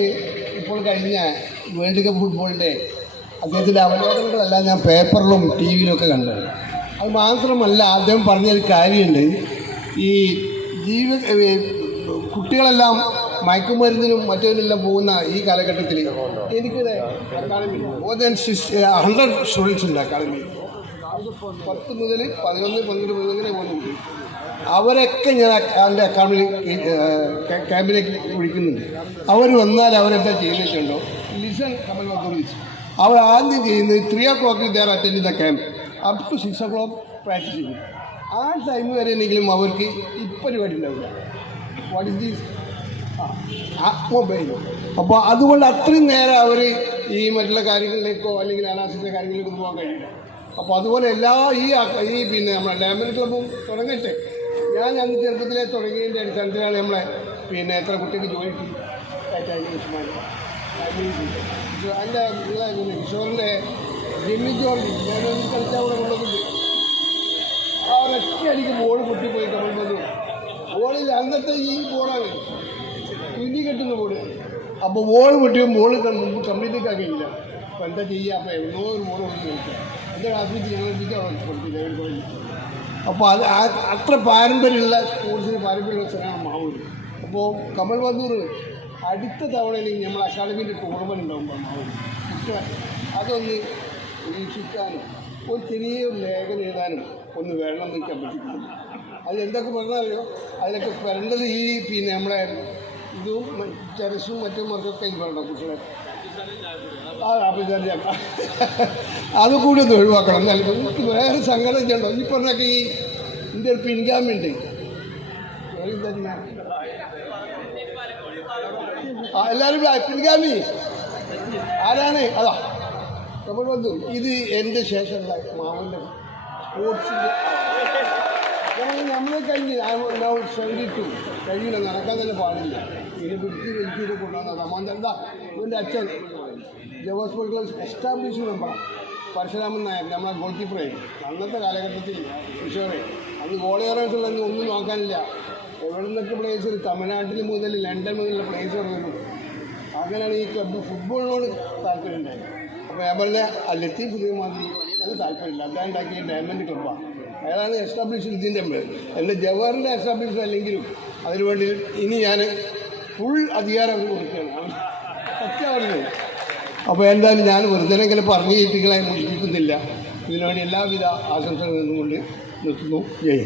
ഇപ്പോൾ കഴിഞ്ഞ വേൾഡ് കപ്പ് ഫുട്ബോളിൻ്റെ അദ്ദേഹത്തിൻ്റെ അവലോകനങ്ങളെല്ലാം ഞാൻ പേപ്പറിലും ടി വിയിലൊക്കെ കണ്ടത്. അത് മാത്രമല്ല, അദ്ദേഹം പറഞ്ഞൊരു കാര്യമുണ്ട്, ഈ കുട്ടികളെല്ലാം മയക്കുമരുന്നിനും മറ്റതിനെല്ലാം പോകുന്ന ഈ കാലഘട്ടത്തിൽ എനിക്കൊരു അക്കാഡമി മോർ ദാൻ 100 സ്റ്റുഡൻസ് ഉണ്ട് അക്കാഡമി. 10 മുതൽ 11, 12 മുതൽ പോകുന്നുണ്ട്. അവരൊക്കെ ഞാൻ എൻ്റെ അക്കാഡമി ക്യാമ്പിലേക്ക് വിളിക്കുന്നുണ്ട്. അവർ വന്നാൽ അവരെന്താ ചെയ്യുന്നുണ്ടോ, ലിസൺ കമൽ വന്നോളിച്ച് അവർ ആദ്യം ചെയ്യുന്നത് 3 o'clock they are attend the camp up to 6 o'clock practice ചെയ്യും. ആ ടൈം വരെ എന്തെങ്കിലും അവർക്ക് പരിപാടി ഉണ്ടാവില്ല. What is these mobile. അപ്പോൾ അതുകൊണ്ട് അത്രയും നേരം അവർ ഈ മറ്റുള്ള കാര്യങ്ങളിലേക്കോ അല്ലെങ്കിൽ അനാവശ്യമായ കാര്യങ്ങളിലേക്കോ പോകാൻ കഴിയില്ല. അപ്പോൾ അതുപോലെ എല്ലാ ഈ പിന്നെ നമ്മുടെ ഡയമണ്ട് ക്ലബ്ബും തുടങ്ങട്ടെ. ഞാൻ അന്ന് ചെറുപ്പത്തിലെ തുടങ്ങിയതിൻ്റെ അടിസ്ഥാനത്തിലാണ് നമ്മളെ പിന്നെ എത്ര കുട്ടിക്ക് ജോലിക്ക് എൻ്റെ കിഷോറിൻ്റെ ജിമ്മി ജോർജ് കളിച്ചാൽ അവിടെ കൊണ്ടുവന്നിട്ട് ആ ഒരൊറ്റയടിക്ക് ബോൾ പൊട്ടിപ്പോയി കമൽമത്. ബോളിൽ അന്നത്തെ ഈ ബോളാണ് തുന്നി കെട്ടുന്ന ബോൾ. അപ്പോൾ ബോൾ പൊട്ടിയും ബോൾ കംപ്ലീറ്റ് ആക്കിയില്ല. അപ്പോൾ എന്താ ചെയ്യുക? അപ്പോൾ എവിടെയോ ഒരു ബോൾ കൊണ്ട് കളിക്കുക. എൻ്റെ ക്ലാസ്സിൽ ഞങ്ങളെത്തിച്ച് അവിടെ പഠിപ്പിച്ചു. അപ്പോൾ അത് അത്ര പാരമ്പര്യമുള്ള സ്പോർട്സിന് പാരമ്പര്യമുള്ള സ്ഥലമാണ് മാവൂർ. അപ്പോൾ കമൽ ബദൂർ അടുത്ത തവണയിൽ നമ്മൾ അക്കാഡമിൻ്റെ ടൂർണമെൻ്റ് ഉണ്ടാകുമ്പോൾ മാവൂർ അതൊന്ന് വീക്ഷിക്കാനും ഒരു ചെറിയ ലേഖനം എഴുതാനും ഒന്ന് വേണം എന്ന് എനിക്ക് അഭ്യർത്ഥിക്കുന്നു. അത് എന്തൊക്കെ പറഞ്ഞാലോ അതിലൊക്കെ വരേണ്ടത് ഈ പിന്നെ നമ്മളെ ഇതും ടെറസും മറ്റും മറ്റൊക്കെ വേണ്ട കുട്ടികളെ അത് കൂടി ഒന്ന് ഒഴിവാക്കണം. എന്നാലും എനിക്ക് വേറെ സങ്കടം ചെയ്യണ്ടോ ഈ പറഞ്ഞൊക്കെ ഈ ഇതിൻ്റെ ഒരു പിൻഗാമിയുണ്ട്. എല്ലാവരും പിൻഗാമി ആരാണ്? അതാ നമ്മൾ വന്നു. ഇത് എൻ്റെ ശേഷമുള്ള മാമൻ്റെ സ്പോർട്സിൻ്റെ നമ്മൾ കഴിഞ്ഞ് 72 കഴിയില്ല, നടക്കാൻ തന്നെ പാടില്ല. ഇതിനെ പിടിച്ച് വലിച്ചിട്ട് കൊണ്ടുവന്ന സമാന്തരം എന്താ ഇവൻ്റെ അച്ഛൻ ജവഹർ സ്പോർട്സ് ക്ലബ് എസ്റ്റാബ്ലിഷ് മെമ്പറാണ് പരശുരാമൻ നായർ, നമ്മളെ ഗോൾ കീപ്പറെ. അന്നത്തെ കാലഘട്ടത്തിൽ കിഷോറെ അന്ന് ഗോളിയറേഴ്സുള്ളൊന്നും ഒന്നും നോക്കാനില്ല. എവിടെ നിന്നൊക്കെ പ്ലേയേഴ്സ് തമിഴ്നാട്ടിൽ മുതൽ ലണ്ടൻ മുതലുള്ള പ്ലേയേഴ്സ് വരുന്നു. അങ്ങനെയാണ് ഈ ക്ലബ്ബ് ഫുട്ബോളിനോട് താല്പര്യം ഉണ്ടായത്. അപ്പോൾ ഞാൻ പറഞ്ഞ ലത്തീഫ് പുതിയ മാതിരി അത് താല്പര്യമില്ല. അദ്ദേഹം ഉണ്ടാക്കിയ ഡയമണ്ട് ക്ലബ്ബാണ്. അയാളാണ് എസ്റ്റാബ്ലിഷ് ഇതിൻ്റെ എൻ്റെ ജവഹറിൻ്റെ എസ്റ്റാബ്ലിഷ് അല്ലെങ്കിലും അതിനുവേണ്ടി ഇനി ഞാൻ ഫുൾ അധികാരം അവർ കൊടുക്കുകയാണ്. സത്യം പറഞ്ഞത്. അപ്പോൾ എന്തായാലും ഞാൻ വെറുതെ ഇങ്ങനെ പറഞ്ഞു കേട്ടികളെ മുഷിപ്പിക്കുന്നില്ല. ഇതിനുവേണ്ടി എല്ലാവിധ ആശംസകൾ നിന്നുകൊണ്ട് നിർത്തുന്നു. ജയ്.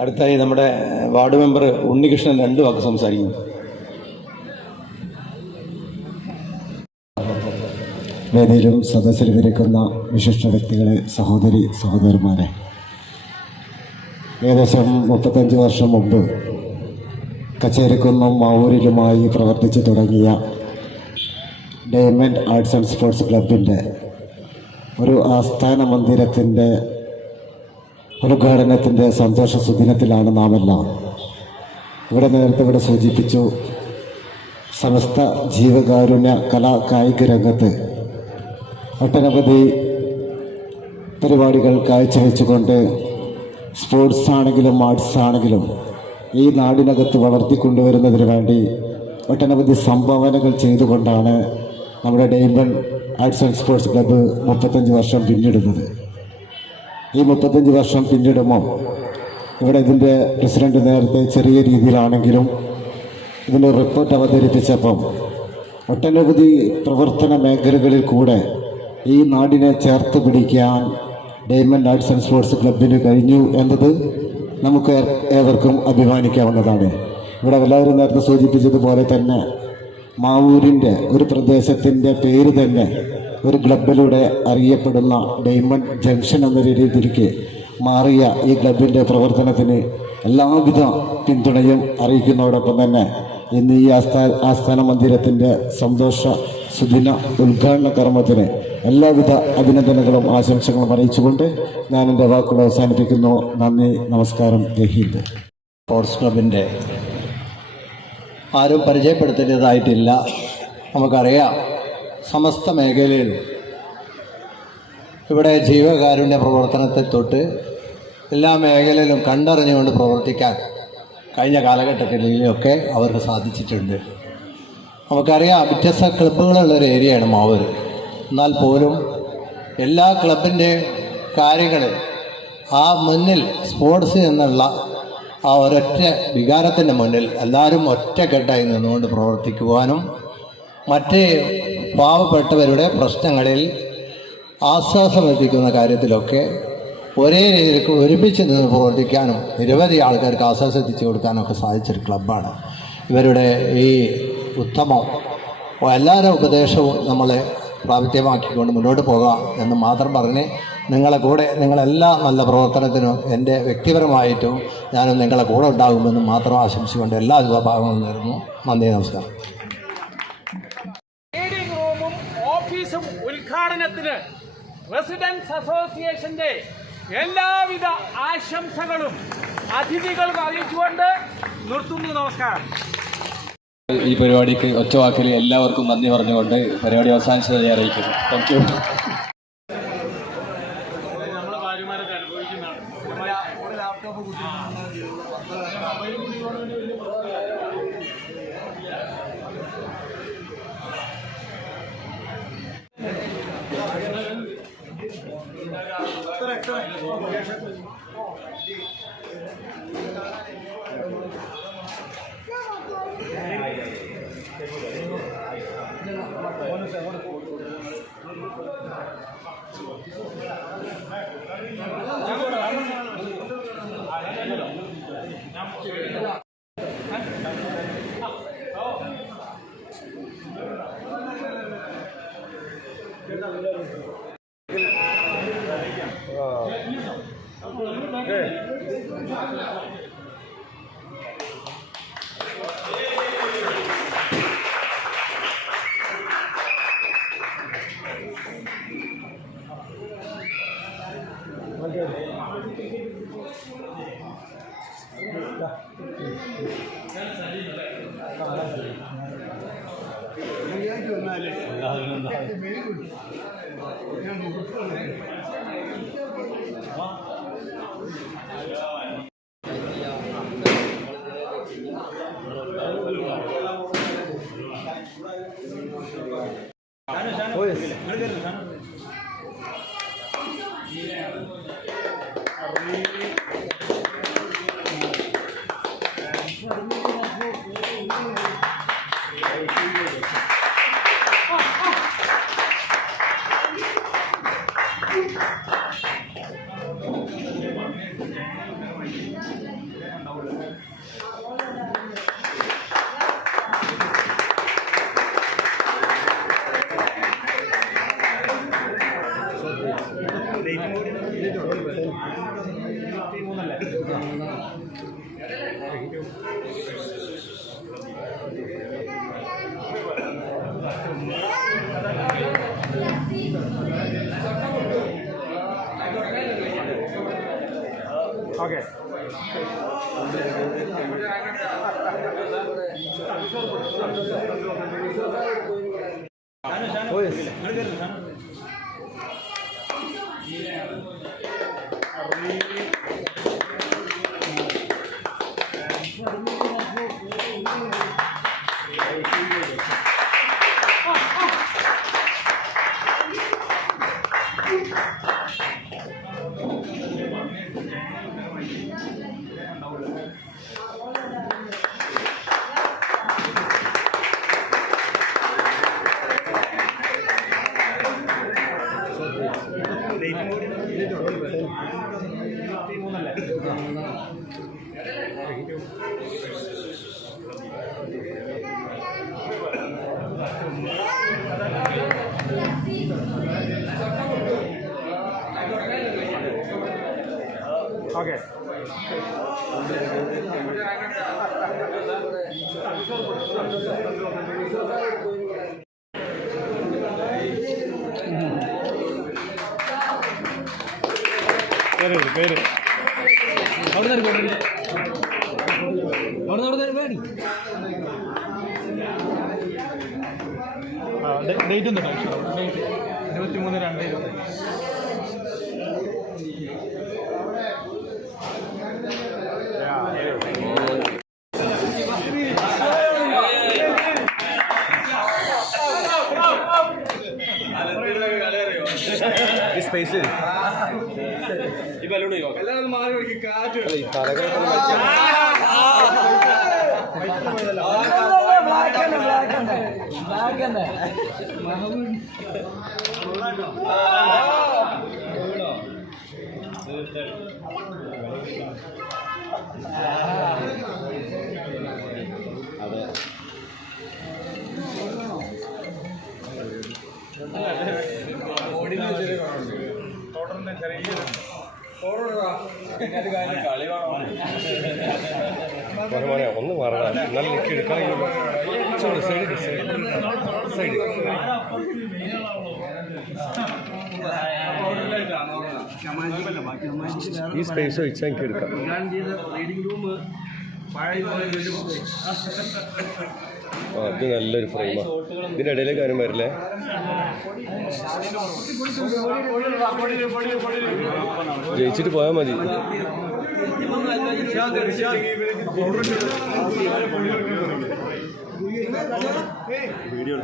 അടുത്തായി നമ്മുടെ വാർഡ് മെമ്പർ ഉണ്ണികൃഷ്ണൻ 2 വാക്ക് സംസാരിക്കുന്നു. വേദിയിലും സദസ്സിലും ഇരിക്കുന്ന വിശിഷ്ട വ്യക്തികളെ, സഹോദരി സഹോദരന്മാരെ, ഏകദേശം 35 വർഷം മുമ്പ് കച്ചേരിക്കുന്നും മാവൂരിലുമായി പ്രവർത്തിച്ചു തുടങ്ങിയ ഡയമണ്ട് ആർട്സ് ആൻഡ് സ്പോർട്സ് ക്ലബിൻ്റെ ഒരു ആസ്ഥാന മന്ദിരത്തിൻ്റെ ഉദ്ഘാടനത്തിൻ്റെ സന്തോഷ സുദിനത്തിലാണ് നാമെല്ലാം. നേരത്തെ ഇവിടെ സൂചിപ്പിച്ചു, സമസ്ത ജീവകാരുണ്യ കലാ കായിക രംഗത്ത് ഒട്ടനവധി പരിപാടികൾ കാഴ്ചവെച്ചുകൊണ്ട് സ്പോർട്സ് ആണെങ്കിലും ആർട്സ് ആണെങ്കിലും ഈ നാടിനകത്ത് വളർത്തിക്കൊണ്ടുവരുന്നതിന് വേണ്ടി ഒട്ടനവധി സംഭാവനകൾ ചെയ്തുകൊണ്ടാണ് നമ്മുടെ diamond arts and sports club 35 വർഷം പിന്നിടുന്നത്. ഈ 35 വർഷം പിന്നിടുമ്പോൾ ഇതിൻ്റെ പ്രസിഡന്റ് നേരത്തെ ചെറിയ രീതിയിലാണെങ്കിലും ഇതിൻ്റെ റിപ്പോർട്ട് അവതരിപ്പിച്ചപ്പം ഒട്ടനവധി പ്രവർത്തന മേഖലകളിൽ കൂടെ ഈ നാടിനെ ചേർത്ത് പിടിക്കാൻ ഡയമണ്ട് ആർട്സ് ആൻഡ് സ്പോർട്സ് ക്ലബിന് കഴിഞ്ഞു എന്നത് നമുക്ക് ഏവർക്കും അഭിമാനിക്കാവുന്നതാണ്. എല്ലാവരും നേരത്തെ സൂചിപ്പിച്ചതുപോലെ തന്നെ മാവൂരിൻ്റെ ഒരു പ്രദേശത്തിൻ്റെ പേര് തന്നെ ഒരു ക്ലബിലൂടെ അറിയപ്പെടുന്ന ഡയമണ്ട് ജംഗ്ഷൻ എന്ന രീതിയിലേക്ക് മാറിയ ഈ ക്ലബിൻ്റെ പ്രവർത്തനത്തിന് എല്ലാവിധ പിന്തുണയും അറിയിക്കുന്നതോടൊപ്പം തന്നെ ഇന്ന് ഈ ആസ്ഥാന മന്ദിരത്തിൻ്റെ സന്തോഷ സുദിന ഉദ്ഘാടന കർമ്മത്തിന് എല്ലാവിധ അഭിനന്ദനങ്ങളും ആശംസകളും അറിയിച്ചുകൊണ്ട് ഞാൻ എൻ്റെ വാക്കുകൾ അവസാനിപ്പിക്കുന്നു. നന്ദി, നമസ്കാരം, ജയ് ഹിന്ദ്. സ്പോർട്സ് ക്ലബിൻ്റെ ആരും പരിചയപ്പെടുത്തേണ്ടതായിട്ടില്ല. നമുക്കറിയാം, സമസ്ത മേഖലയിലും ഇവിടെ ജീവകാരുണ്യ പ്രവർത്തനത്തെ തൊട്ട് എല്ലാ മേഖലയിലും കണ്ടറിഞ്ഞുകൊണ്ട് പ്രവർത്തിക്കാൻ കഴിഞ്ഞ കാലഘട്ടങ്ങളിലൊക്കെ അവർക്ക് സാധിച്ചിട്ടുണ്ട്. നമുക്കറിയാം, വ്യത്യസ്ത ക്ലബ്ബുകളുള്ളൊരു ഏരിയയാണ് മാവൂർ. എന്നാൽ പോലും എല്ലാ ക്ലബിൻ്റെ കാര്യങ്ങൾ ആ മുന്നിൽ സ്പോർട്സ് എന്നുള്ള ആ ഒരൊറ്റ വികാരത്തിൻ്റെ മുന്നിൽ എല്ലാവരും ഒറ്റക്കെട്ടായി നിന്നുകൊണ്ട് പ്രവർത്തിക്കുവാനും മറ്റ് പാവപ്പെട്ടവരുടെ പ്രശ്നങ്ങളിൽ ആശ്വാസം എത്തിക്കുന്ന കാര്യത്തിലൊക്കെ ഒരേ രീതിയിൽ ഒരുമിച്ച് നിന്ന് പ്രവർത്തിക്കാനും നിരവധി ആൾക്കാർക്ക് ആശ്വാസം എത്തിച്ചു കൊടുക്കാനും ഒക്കെ സാധിച്ചൊരു ക്ലബ്ബാണ്. ഇവരുടെ ഈ ഉത്തമം എല്ലാവരുടെ ഉപദേശവും നമ്മളെ പ്രാപ്യമാക്കിക്കൊണ്ട് മുന്നോട്ട് പോകാം എന്ന് മാത്രം പറഞ്ഞ് നിങ്ങളെ കൂടെ നിങ്ങളെല്ലാ നല്ല പ്രവർത്തനത്തിനും എൻ്റെ വ്യക്തിപരമായിട്ടും ഞാനും നിങ്ങളെ കൂടെ ഉണ്ടാകുമെന്ന് മാത്രം ആശംസിച്ചുകൊണ്ട് എല്ലാ വിഭാഗങ്ങളും നേരുന്നു. നന്ദി, നമസ്കാരം. മീറ്റിംഗ് റൂമും ഓഫീസും ഉദ്ഘാടനത്തിന് റെസിഡൻസ് അസോസിയേഷന്റെ എല്ലാവിധ ആശംസകളും അതിഥികൾക്ക് അറിയിച്ചുകൊണ്ട് നിർത്തുന്നു. നമസ്കാരം. ഈ പരിപാടിക്ക് ഒറ്റവാക്കിൽ എല്ലാവർക്കും നന്ദി പറഞ്ഞുകൊണ്ട് പരിപാടി അവസാനിച്ചതായി അറിയിക്കുന്നു. Thank you. ഓക്കെ ഓക്കെ പേര് അവിടെ പേടി ഡേറ്റ് ഉണ്ട് ഡേറ്റ് 23/2/20. സ്പേസ് ഈ ബലൂൺ എല്ലാവരും മാറി കാറ്റ് അതെ ഒന്ന് മാറണം എന്നാലും നിൽക്കി എടുക്കാൻ സൈഡ് ഈ സ്പേസ് വെച്ചാൽ എനിക്ക് എടുക്കാം. അത് നല്ലൊരു ഫ്രെയിമാണ്. ഇതിൻ്റെ ഇടയിലേക്ക് ആരും വരില്ലേ? ജയിച്ചിട്ട് പോയാൽ മതി. വീഡിയോ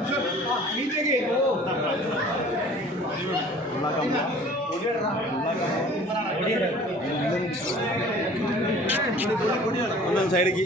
ഒന്നാം സൈഡേക്ക്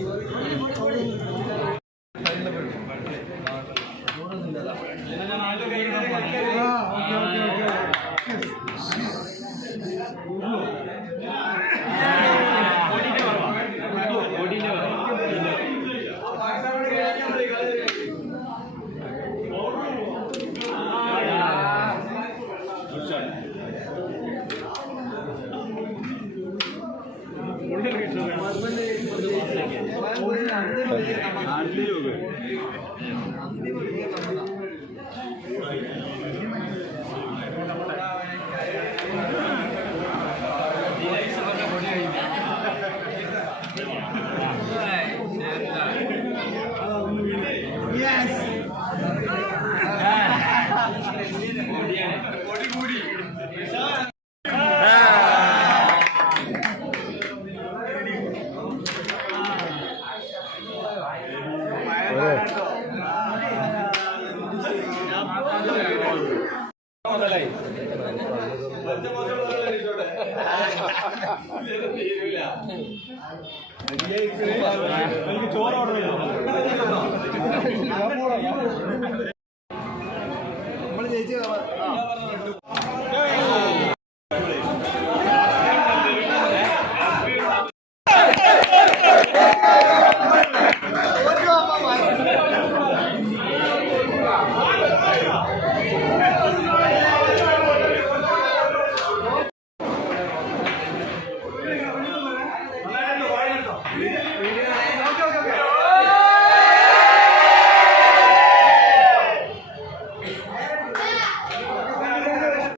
ചോറ് ഓർഡർ ചെയ്തു